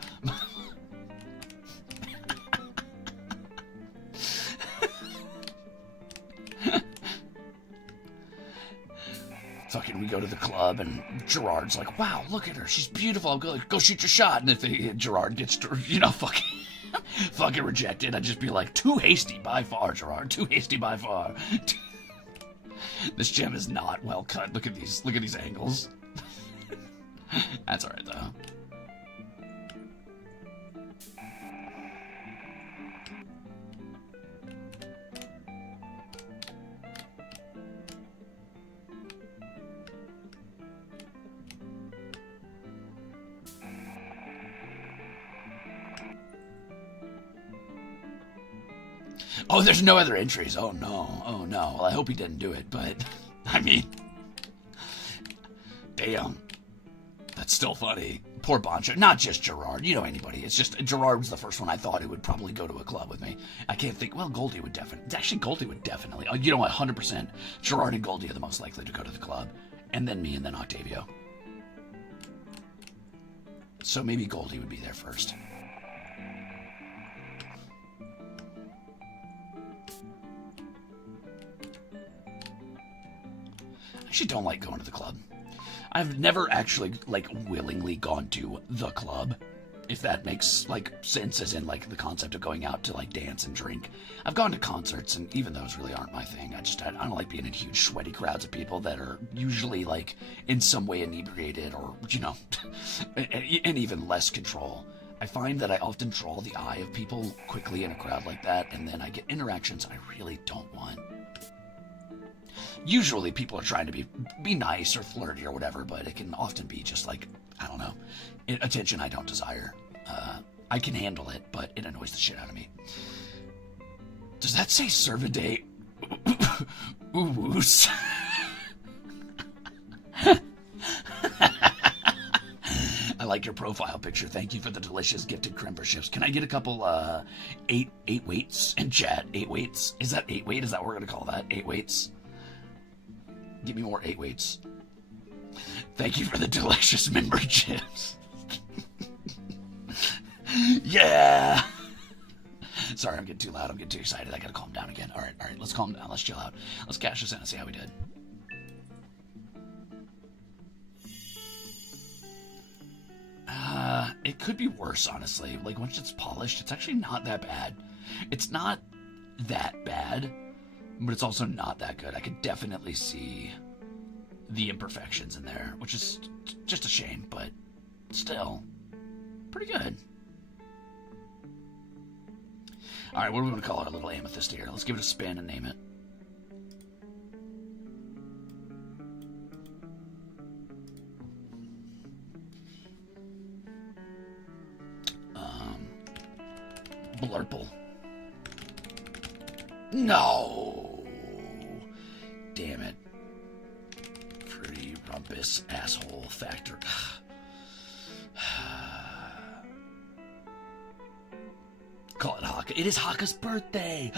Fucking, we go to the club and Gerard's like, "Wow, look at her, she's beautiful. Go shoot your shot." And if Gerard gets, fucking rejected, I'd just be like, "Too hasty by far, Gerard. Too hasty by far." This gem is not well cut. Look at these angles. That's alright though. Oh, there's no other entries. Oh no. Oh no. Well, I hope he didn't do it, but I mean, damn. That's still funny. Poor Boncho. Not just Gerard. You know anybody. It's just Gerard was the first one I thought who would probably go to a club with me. I can't think. Well, Goldie would definitely. Actually, Goldie would definitely. 100%. Gerard and Goldie are the most likely to go to the club, and then me, and then Octavio. So maybe Goldie would be there first. I actually don't like going to the club. I've never actually, like, willingly gone to the club, if that makes, like, sense, as in, like, the concept of going out to, like, dance and drink. I've gone to concerts, and even those really aren't my thing. I don't like being in huge, sweaty crowds of people that are usually, like, in some way inebriated or, and even less control. I find that I often draw the eye of people quickly in a crowd like that, and then I get interactions I really don't want. Usually people are trying to be nice or flirty or whatever, but it can often be just like, I don't know, attention I don't desire. I can handle it, but it annoys the shit out of me. Does that say Servade Ooos? I like your profile picture. Thank you for the delicious gifted crimberships. Can I get a couple eight weights in chat? 8 weights? Is that 8 weight? Is that what we're gonna call that? 8 weights? Give me more 8 weights. Thank you for the delicious memberships. Yeah. Sorry, I'm getting too loud. I'm getting too excited. I gotta calm down again. All right. Let's calm down. Let's chill out. Let's cash this in and see how we did. It could be worse, honestly. Like, once it's polished, it's actually not that bad. It's not that bad, but it's also not that good. I could definitely see the imperfections in there, which is just a shame, but still pretty good. All right, what are we going to call our little amethyst here? Let's give it a spin and name it. Blurple. No! Damn it. Pretty rumpus asshole factor. Call it Haka. It is Haka's birthday!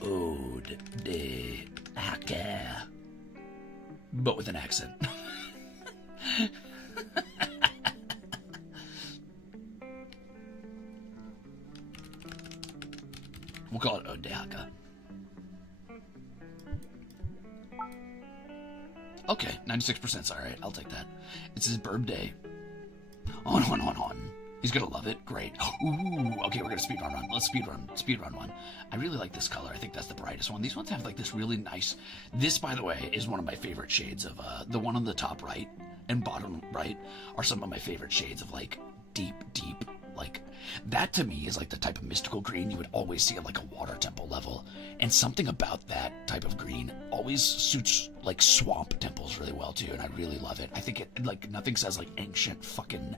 Ode de Haka. But with an accent. We'll call it Ode de Haka. Okay, 96%'s alright. I'll take that. It's his birthday. On. He's gonna love it. Great. Ooh, okay, we're gonna speedrun run. Let's speedrun one. I really like this color. I think that's the brightest one. These ones have like this really nice... This, by the way, is one of my favorite shades of... the one on the top right and bottom right are some of my favorite shades of like deep, like... That to me is like the type of mystical green you would always see at like a water temple level. And something about that type of green always suits like swamp temples really well too, and I really love it. I think it, like, nothing says like ancient fucking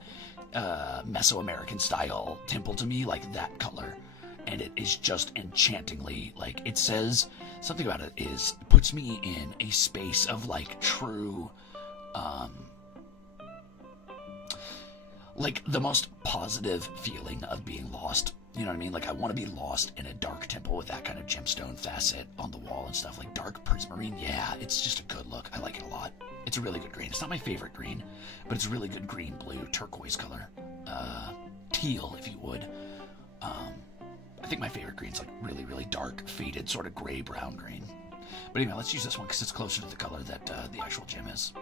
Mesoamerican style temple to me like that color. And it is just enchantingly, like, it says something about it is puts me in a space of like true like the most positive feeling of being lost You know what I mean? Like, I want to be lost in a dark temple with that kind of gemstone facet on the wall and stuff. Like, dark prismarine, yeah, it's just a good look. I like it a lot. It's a really good green. It's not my favorite green, but it's a really good green, blue, turquoise color. Teal, if you would. I think my favorite green's like really, really dark, faded, sort of gray-brown green. But anyway, let's use this one because it's closer to the color that the actual gem is.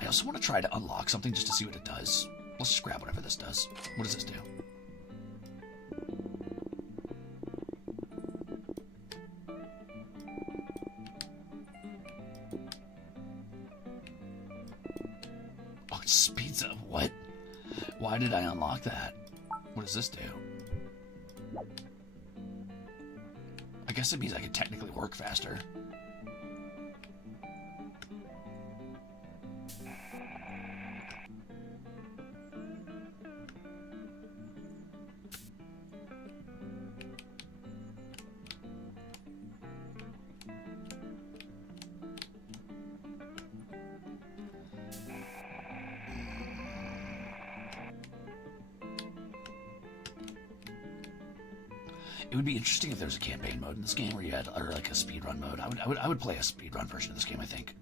I also want to try to unlock something just to see what it does. Let's just grab whatever this does. What does this do? Oh, it speeds up. What? Why did I unlock that? What does this do? I guess it means I could technically work faster. It would be interesting if there was a campaign mode in this game where you had, or like a speedrun mode. I would play a speedrun version of this game, I think.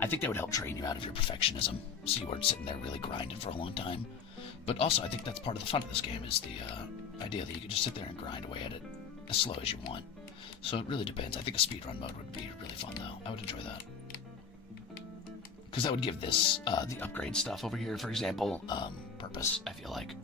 I think that would help train you out of your perfectionism, so you weren't sitting there really grinding for a long time. But also, I think that's part of the fun of this game, is the idea that you can just sit there and grind away at it as slow as you want. So it really depends. I think a speedrun mode would be really fun, though. I would enjoy that. Because that would give this, the upgrade stuff over here, for example, purpose, I feel like.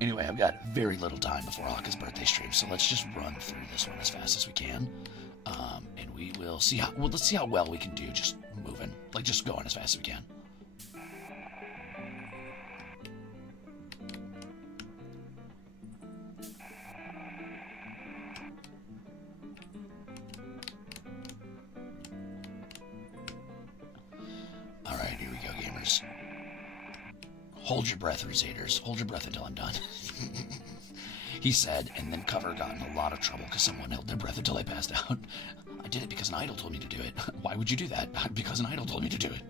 Anyway, I've got very little time before Aka's birthday stream, so let's just run through this one as fast as we can, and we will see how. Well, let's see how well we can do just moving, like just going as fast as we can. All right, here we go, gamers. Hold your breath, Ruzaders. Hold your breath until I'm done. He said, and then Cover got in a lot of trouble because someone held their breath until I passed out. I did it because an idol told me to do it. Why would you do that? Because an idol told me to do it.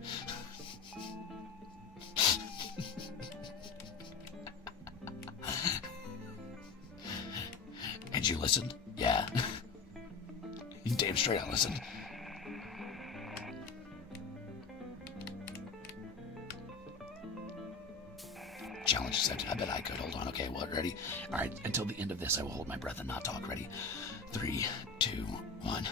And you listened? Yeah. You damn straight I listened. Challenge accepted. I bet I could. Hold on. Okay, well, ready? All right, until the end of this, I will hold my breath and not talk. Ready? 3, 2, 1.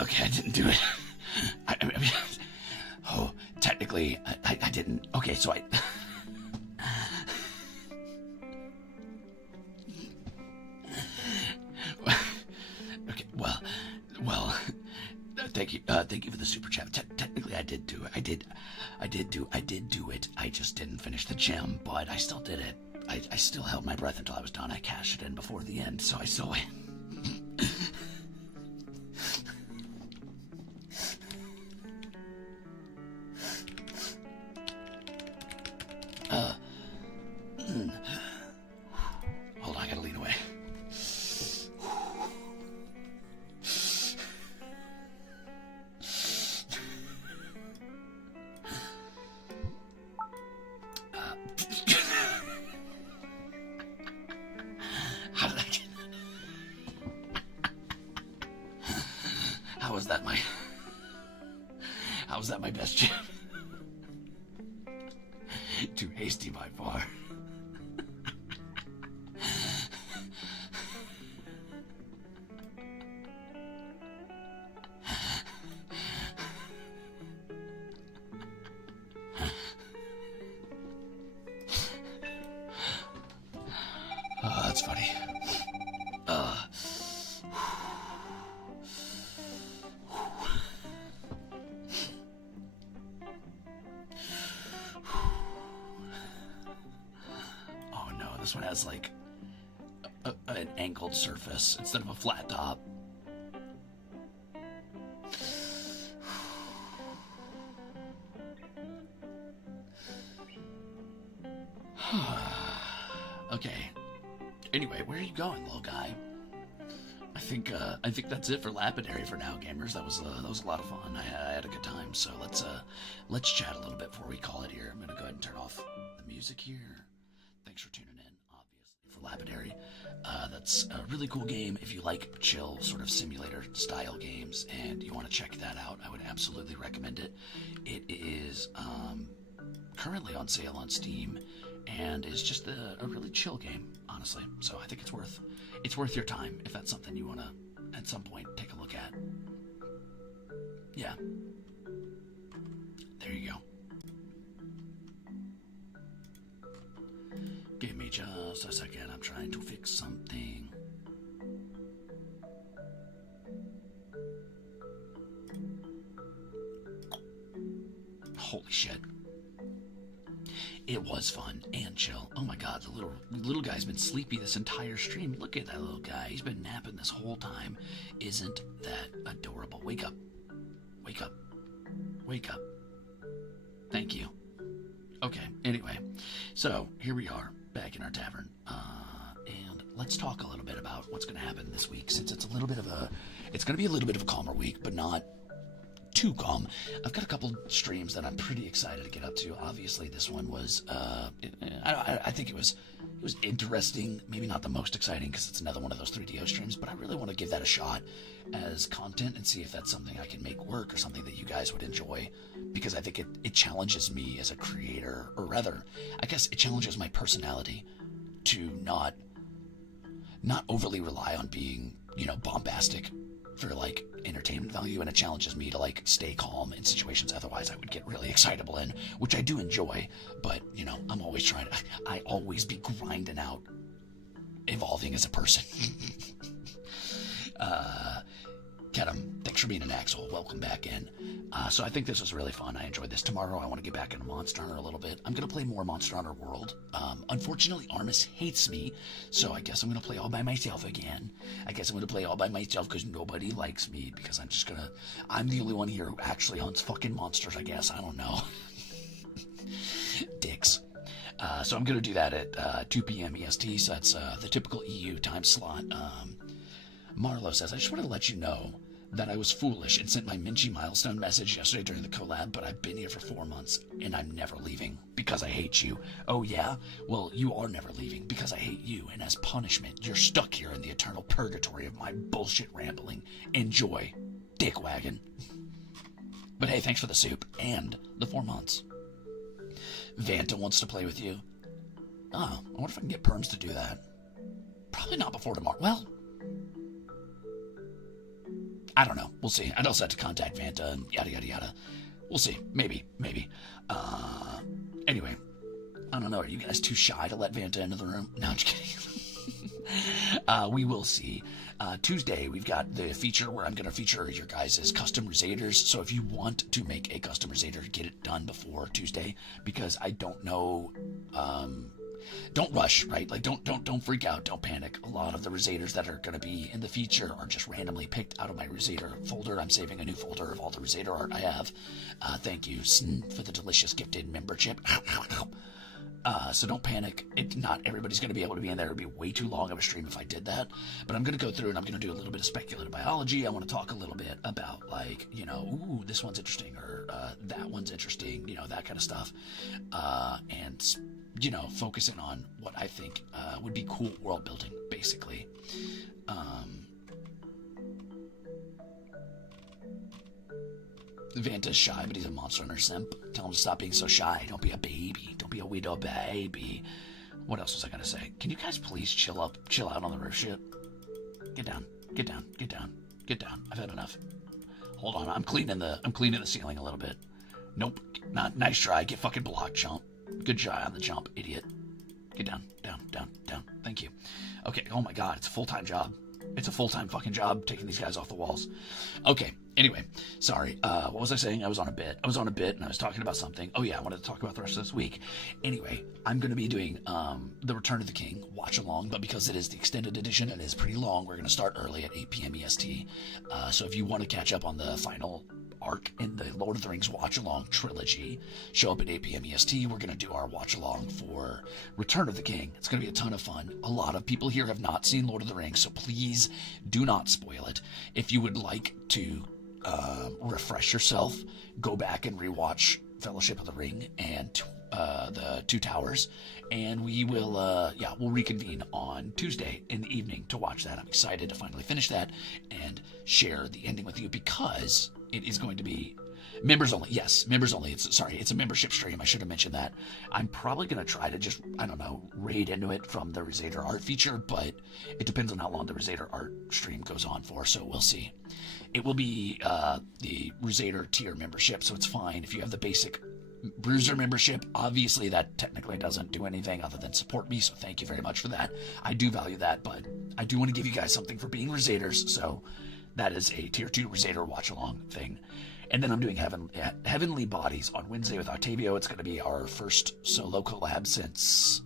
Okay, I didn't do it. I mean, oh, technically, I didn't. Okay, so I... Okay, well, thank you for the super chat. Technically, I did do it. I did do it. I just didn't finish the gem, but I still did it. I still held my breath until I was done. I cashed it in before the end, so I still win. Hold on, I gotta lean away. How did I get... How was that my best jam? Too hasty by far. Oh, that's funny. Oh no, this one has like an angled surface instead of a flat top. Okay. Anyway, where are you going, little guy? I think that's it for Lapidary for now, gamers. That was a lot of fun. I had a good time. So let's chat a little bit before we call it here. I'm gonna go ahead and turn off the music here. Thanks for tuning in, obviously, for Lapidary. That's a really cool game. If you like chill sort of simulator style games and you want to check that out, I would absolutely recommend it. It is currently on sale on Steam, and is just a really chill game, honestly. So I think it's worth your time if that's something you want to at some point take a look at. Yeah, there you go. Give me just a second. I'm trying to fix something. Holy shit. It was fun and chill. Oh my god, the little guy's been sleepy this entire stream. Look at that little guy. He's been napping this whole time. Isn't that adorable? Wake up. Wake up. Wake up. Thank you. Okay, anyway. So, here we are, back in our tavern. And let's talk a little bit about what's going to happen this week, since it's going to be a little bit of a calmer week, but not too calm. I've got a couple streams that I'm pretty excited to get up to. Obviously, this one was, I think it was interesting. Maybe not the most exciting because it's another one of those 3DO streams, but I really want to give that a shot as content and see if that's something I can make work or something that you guys would enjoy, because I think it challenges me as a creator, or rather, I guess it challenges my personality to not overly rely on being, bombastic for like entertainment value, and it challenges me to like stay calm in situations otherwise I would get really excitable in, which I do enjoy, but I'm always trying to, I always be grinding out, evolving as a person. Kedem, thanks for being an Axel. Welcome back in. So I think this was really fun. I enjoyed this. Tomorrow I want to get back into Monster Hunter a little bit. I'm going to play more Monster Hunter World. Unfortunately, Armis hates me, so I guess I'm going to play all by myself again. I guess I'm going to play all by myself because nobody likes me, because I'm the only one here who actually hunts fucking monsters, I guess. I don't know. Dicks. So I'm going to do that at 2 p.m. EST, so that's the typical EU time slot. Marlo says, I just want to let you know that I was foolish and sent my Minchi milestone message yesterday during the collab, but I've been here for 4 months and I'm never leaving because I hate you. Oh yeah? Well, you are never leaving because I hate you, and as punishment, you're stuck here in the eternal purgatory of my bullshit rambling. Enjoy, dickwagon. But hey, thanks for the soup and the 4 months. Vanta wants to play with you. Oh, I wonder if I can get Perms to do that. Probably not before tomorrow. Well, I don't know. We'll see. I'd also have to contact Vanta and yada, yada, yada. We'll see. Maybe. Anyway, I don't know. Are you guys too shy to let Vanta into the room? No, I'm just kidding. We will see. Tuesday, we've got the feature where I'm going to feature your guys' custom Ruzaders. So if you want to make a custom Ruzader, get it done before Tuesday, because I don't know don't rush, right? Like, don't freak out, don't panic. A lot of the Ruzaders that are going to be in the feature are just randomly picked out of my Ruzader folder. I'm saving a new folder of all the Ruzader art I have. Thank you, Sn, for the delicious gifted membership. So don't panic. Not everybody's going to be able to be in there. It would be way too long of a stream if I did that. But I'm going to go through and I'm going to do a little bit of speculative biology. I want to talk a little bit about, like, you know, ooh, this one's interesting, or that one's interesting, you know, that kind of stuff. And, you know, focusing on what I think would be cool world building, basically. Vanta's shy, but he's a Monster Hunter simp. Tell him to stop being so shy. Don't be a baby. Don't be a widow baby. What else was I gonna say? Can you guys please chill out on the roof shit? Get down. Get down. Get down. Get down. I've had enough. Hold on. I'm cleaning the ceiling a little bit. Nope. Not nice try. Get fucking blocked, chump. Good try on the jump, idiot. Get down. Down. Down. Down. Thank you. Okay. Oh my god. It's a full-time job. It's a full-time fucking job taking these guys off the walls. Okay, anyway, sorry. What was I saying? I was on a bit and I was talking about something. Oh yeah, I wanted to talk about the rest of this week. Anyway, I'm going to be doing the Return of the King watch along, but because it is the extended edition and it is pretty long, we're going to start early at 8 p.m. EST. So if you want to catch up on the final arc in the Lord of the Rings watch along trilogy, show up at 8 p.m. EST. We're going to do our watch along for Return of the King. It's going to be a ton of fun. A lot of people here have not seen Lord of the Rings, so please do not spoil it. If you would like to refresh yourself, go back and rewatch Fellowship of the Ring and the Two Towers, and we will we'll reconvene on Tuesday in the evening to watch that. I'm excited to finally finish that and share the ending with you, because it is going to be members only. Yes, members only. It's a membership stream. I should have mentioned that. I'm probably going to try to just, I don't know, raid into it from the Ruzader art feature, but it depends on how long the Ruzader art stream goes on for, so we'll see. It will be the Ruzader tier membership, so it's fine if you have the basic Bruiser membership. Obviously, that technically doesn't do anything other than support me, so thank you very much for that. I do value that, but I do want to give you guys something for being Ruzaders, so that is a tier 2 Ruzader watch-along thing. And then I'm doing Heavenly Bodies on Wednesday with Octavio. It's going to be our first solo collab since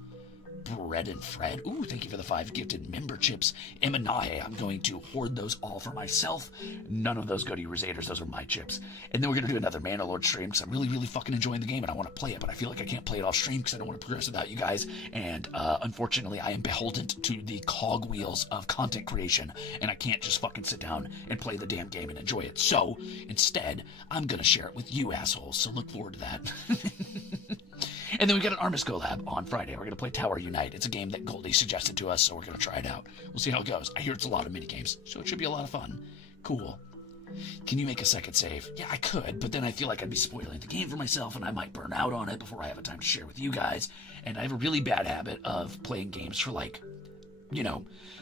Bread and Fred. Ooh, thank you for the 5 gifted memberships. Emanahe, I'm going to hoard those all for myself. None of those go to you Ruzaders. Those are my chips. And then we're going to do another Mandalore stream, because I'm really, really fucking enjoying the game and I want to play it, but I feel like I can't play it off stream because I don't want to progress without you guys. And unfortunately, I am beholden to the cogwheels of content creation, and I can't just fucking sit down and play the damn game and enjoy it. So instead, I'm going to share it with you assholes. So look forward to that. And then we got an Armis collab on Friday. We're going to play Tower Unite. It's a game that Goldie suggested to us, so we're going to try it out. We'll see how it goes. I hear it's a lot of minigames, so it should be a lot of fun. Cool. Can you make a second save? Yeah, I could, but then I feel like I'd be spoiling the game for myself, and I might burn out on it before I have a time to share with you guys. And I have a really bad habit of playing games for,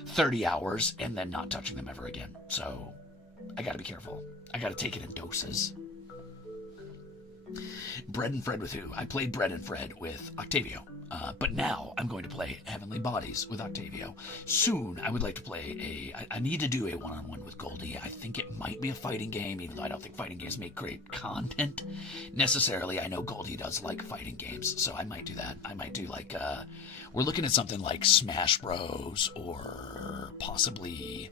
30 hours and then not touching them ever again. So I got to be careful. I got to take it in doses. Bread and Fred with who? I played Bread and Fred with Octavio, but now I'm going to play Heavenly Bodies with Octavio. Soon, I would like to play I need to do a one-on-one with Goldie. I think it might be a fighting game, even though I don't think fighting games make great content necessarily. I know Goldie does like fighting games, so I might do that. I might do we're looking at something like Smash Bros. Or possibly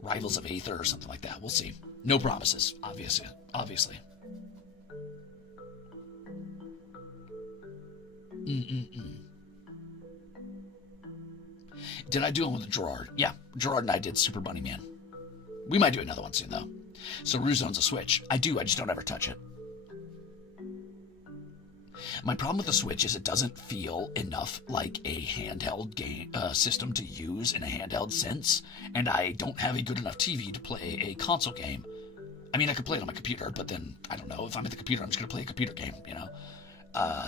Rivals of Aether or something like that. We'll see. No promises, obviously. Did I do one with Gerard? Yeah, Gerard and I did Super Bunny Man. We might do another one soon, though. So Ruze owns a Switch. I do, I just don't ever touch it. My problem with the Switch is it doesn't feel enough like a handheld game system to use in a handheld sense, and I don't have a good enough TV to play a console game. I mean, I could play it on my computer, but then, I don't know, if I'm at the computer, I'm just going to play a computer game, you know?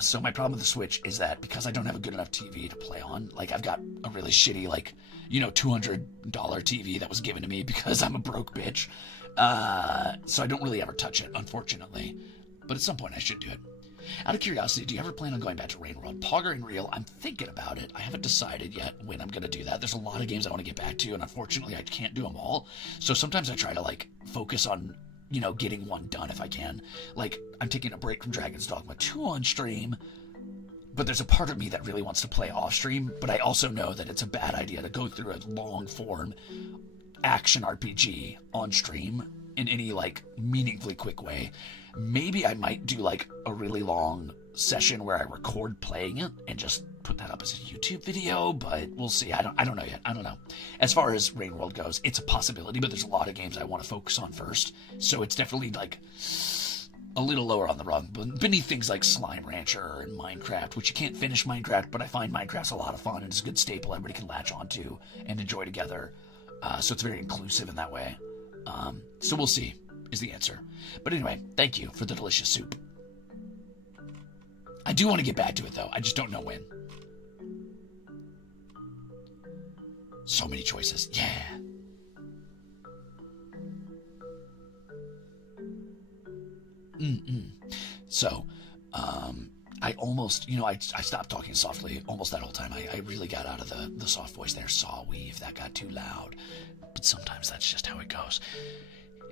So my problem with the Switch is that because I don't have a good enough TV to play on, I've got a really shitty, $200 TV that was given to me because I'm a broke bitch. So I don't really ever touch it, unfortunately. But at some point I should do it. Out of curiosity, do you ever plan on going back to Rain World? Pogger and Real, I'm thinking about it. I haven't decided yet when I'm going to do that. There's a lot of games I want to get back to, and unfortunately I can't do them all. So sometimes I try to, focus on getting one done if I can. I'm taking a break from Dragon's Dogma 2 on stream, but there's a part of me that really wants to play off stream, but I also know that it's a bad idea to go through a long form action RPG on stream in any like meaningfully quick way. Maybe I might do like a really long session where I record playing it and just put that up as a YouTube video, but we'll see. I don't know yet. I don't know. As far as Rain World goes, it's a possibility, but there's a lot of games I want to focus on first. So it's definitely like a little lower on the rung, but beneath things like Slime Rancher and Minecraft, which you can't finish Minecraft, but I find Minecraft's a lot of fun and it's a good staple everybody can latch onto and enjoy together. So it's very inclusive in that way. So we'll see is the answer. But anyway, thank you for the delicious soup. I do want to get back to it though. I just don't know when. So many choices. Yeah. So, I almost, I stopped talking softly almost that whole time. I really got out of the soft voice there. Saw weave. That got too loud. But sometimes that's just how it goes.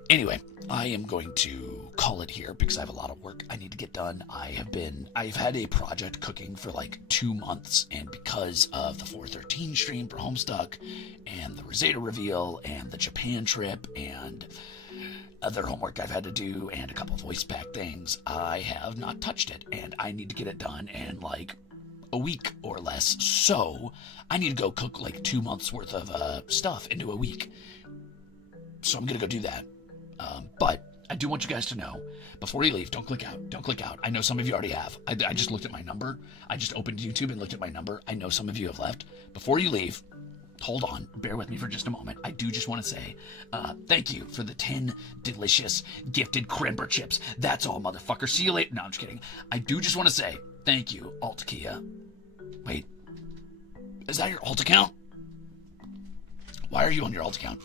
Anyway, I am going to call it here because I have a lot of work I need to get done. I've had a project cooking for like 2 months, and because of the 413 stream for Homestuck and the Ruzader reveal and the Japan trip and other homework I've had to do and a couple voice pack things, I have not touched it, and I need to get it done in like a week or less. So I need to go cook like 2 months worth of stuff into a week. So I'm gonna go do that. But I do want you guys to know, before you leave, don't click out. Don't click out. I know some of you already have. I just looked at my number. I just opened YouTube and looked at my number. I know some of you have left. Before you leave, hold on. Bear with me for just a moment. I do just want to say thank you for the 10 delicious gifted Crimber chips. That's all, motherfucker. See you later. No, I'm just kidding. I do just want to say thank you, Altakia. Wait. Is that your alt account? Why are you on your alt account?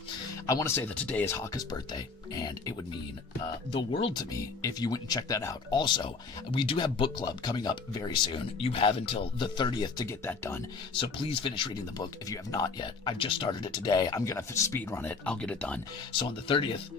I want to say that today is Haka's birthday, and it would mean the world to me if you went and checked that out. Also, we do have book club coming up very soon. You have until the 30th to get that done, so please finish reading the book if you have not yet. I just started it today. I'm going to speed run it. I'll get it done. So on the 30th,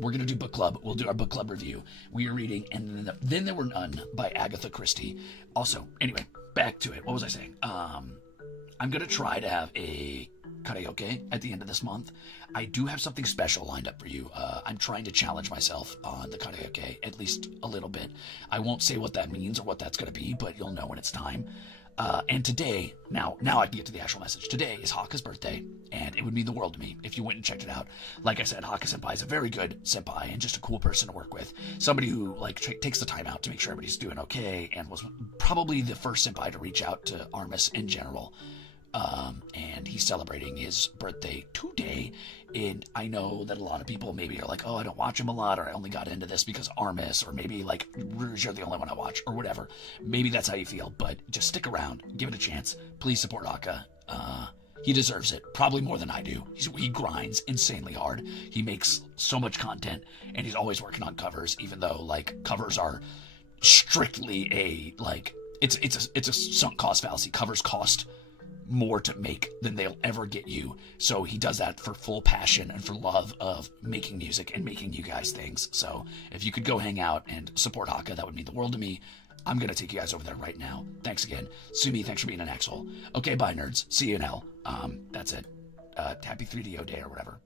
we're going to do book club. We'll do our book club review. We are reading, and then There Were None by Agatha Christie. Also, anyway, back to it. What was I saying? I'm going to try to have a karaoke at the end of this month. I do have something special lined up for you. I'm trying to challenge myself on the karaoke, at least a little bit. I won't say what that means or what that's going to be, but you'll know when it's time. And today, now I can get to the actual message. Today is Haka's birthday, and it would mean the world to me if you went and checked it out. Like I said, Haka Senpai is a very good senpai and just a cool person to work with. Somebody who takes the time out to make sure everybody's doing okay, and was probably the first senpai to reach out to Armis in general. And he's celebrating his birthday today, and I know that a lot of people maybe are like, oh, I don't watch him a lot, or I only got into this because Armis, or maybe like Ruze, you're the only one I watch, or whatever. Maybe that's how you feel, but just stick around, give it a chance. Please support Aka. He deserves it, probably more than I do. He grinds insanely hard. He makes so much content, and he's always working on covers, even though like covers are strictly it's a sunk cost fallacy. Covers cost more to make than they'll ever get you. So he does that for full passion and for love of making music and making you guys things. So if you could go hang out and support Haka, that would mean the world to me. I'm going to take you guys over there right now. Thanks again. Sumi, thanks for being an asshole. Okay, bye, nerds. See you in hell. That's it. Happy 3DO day or whatever.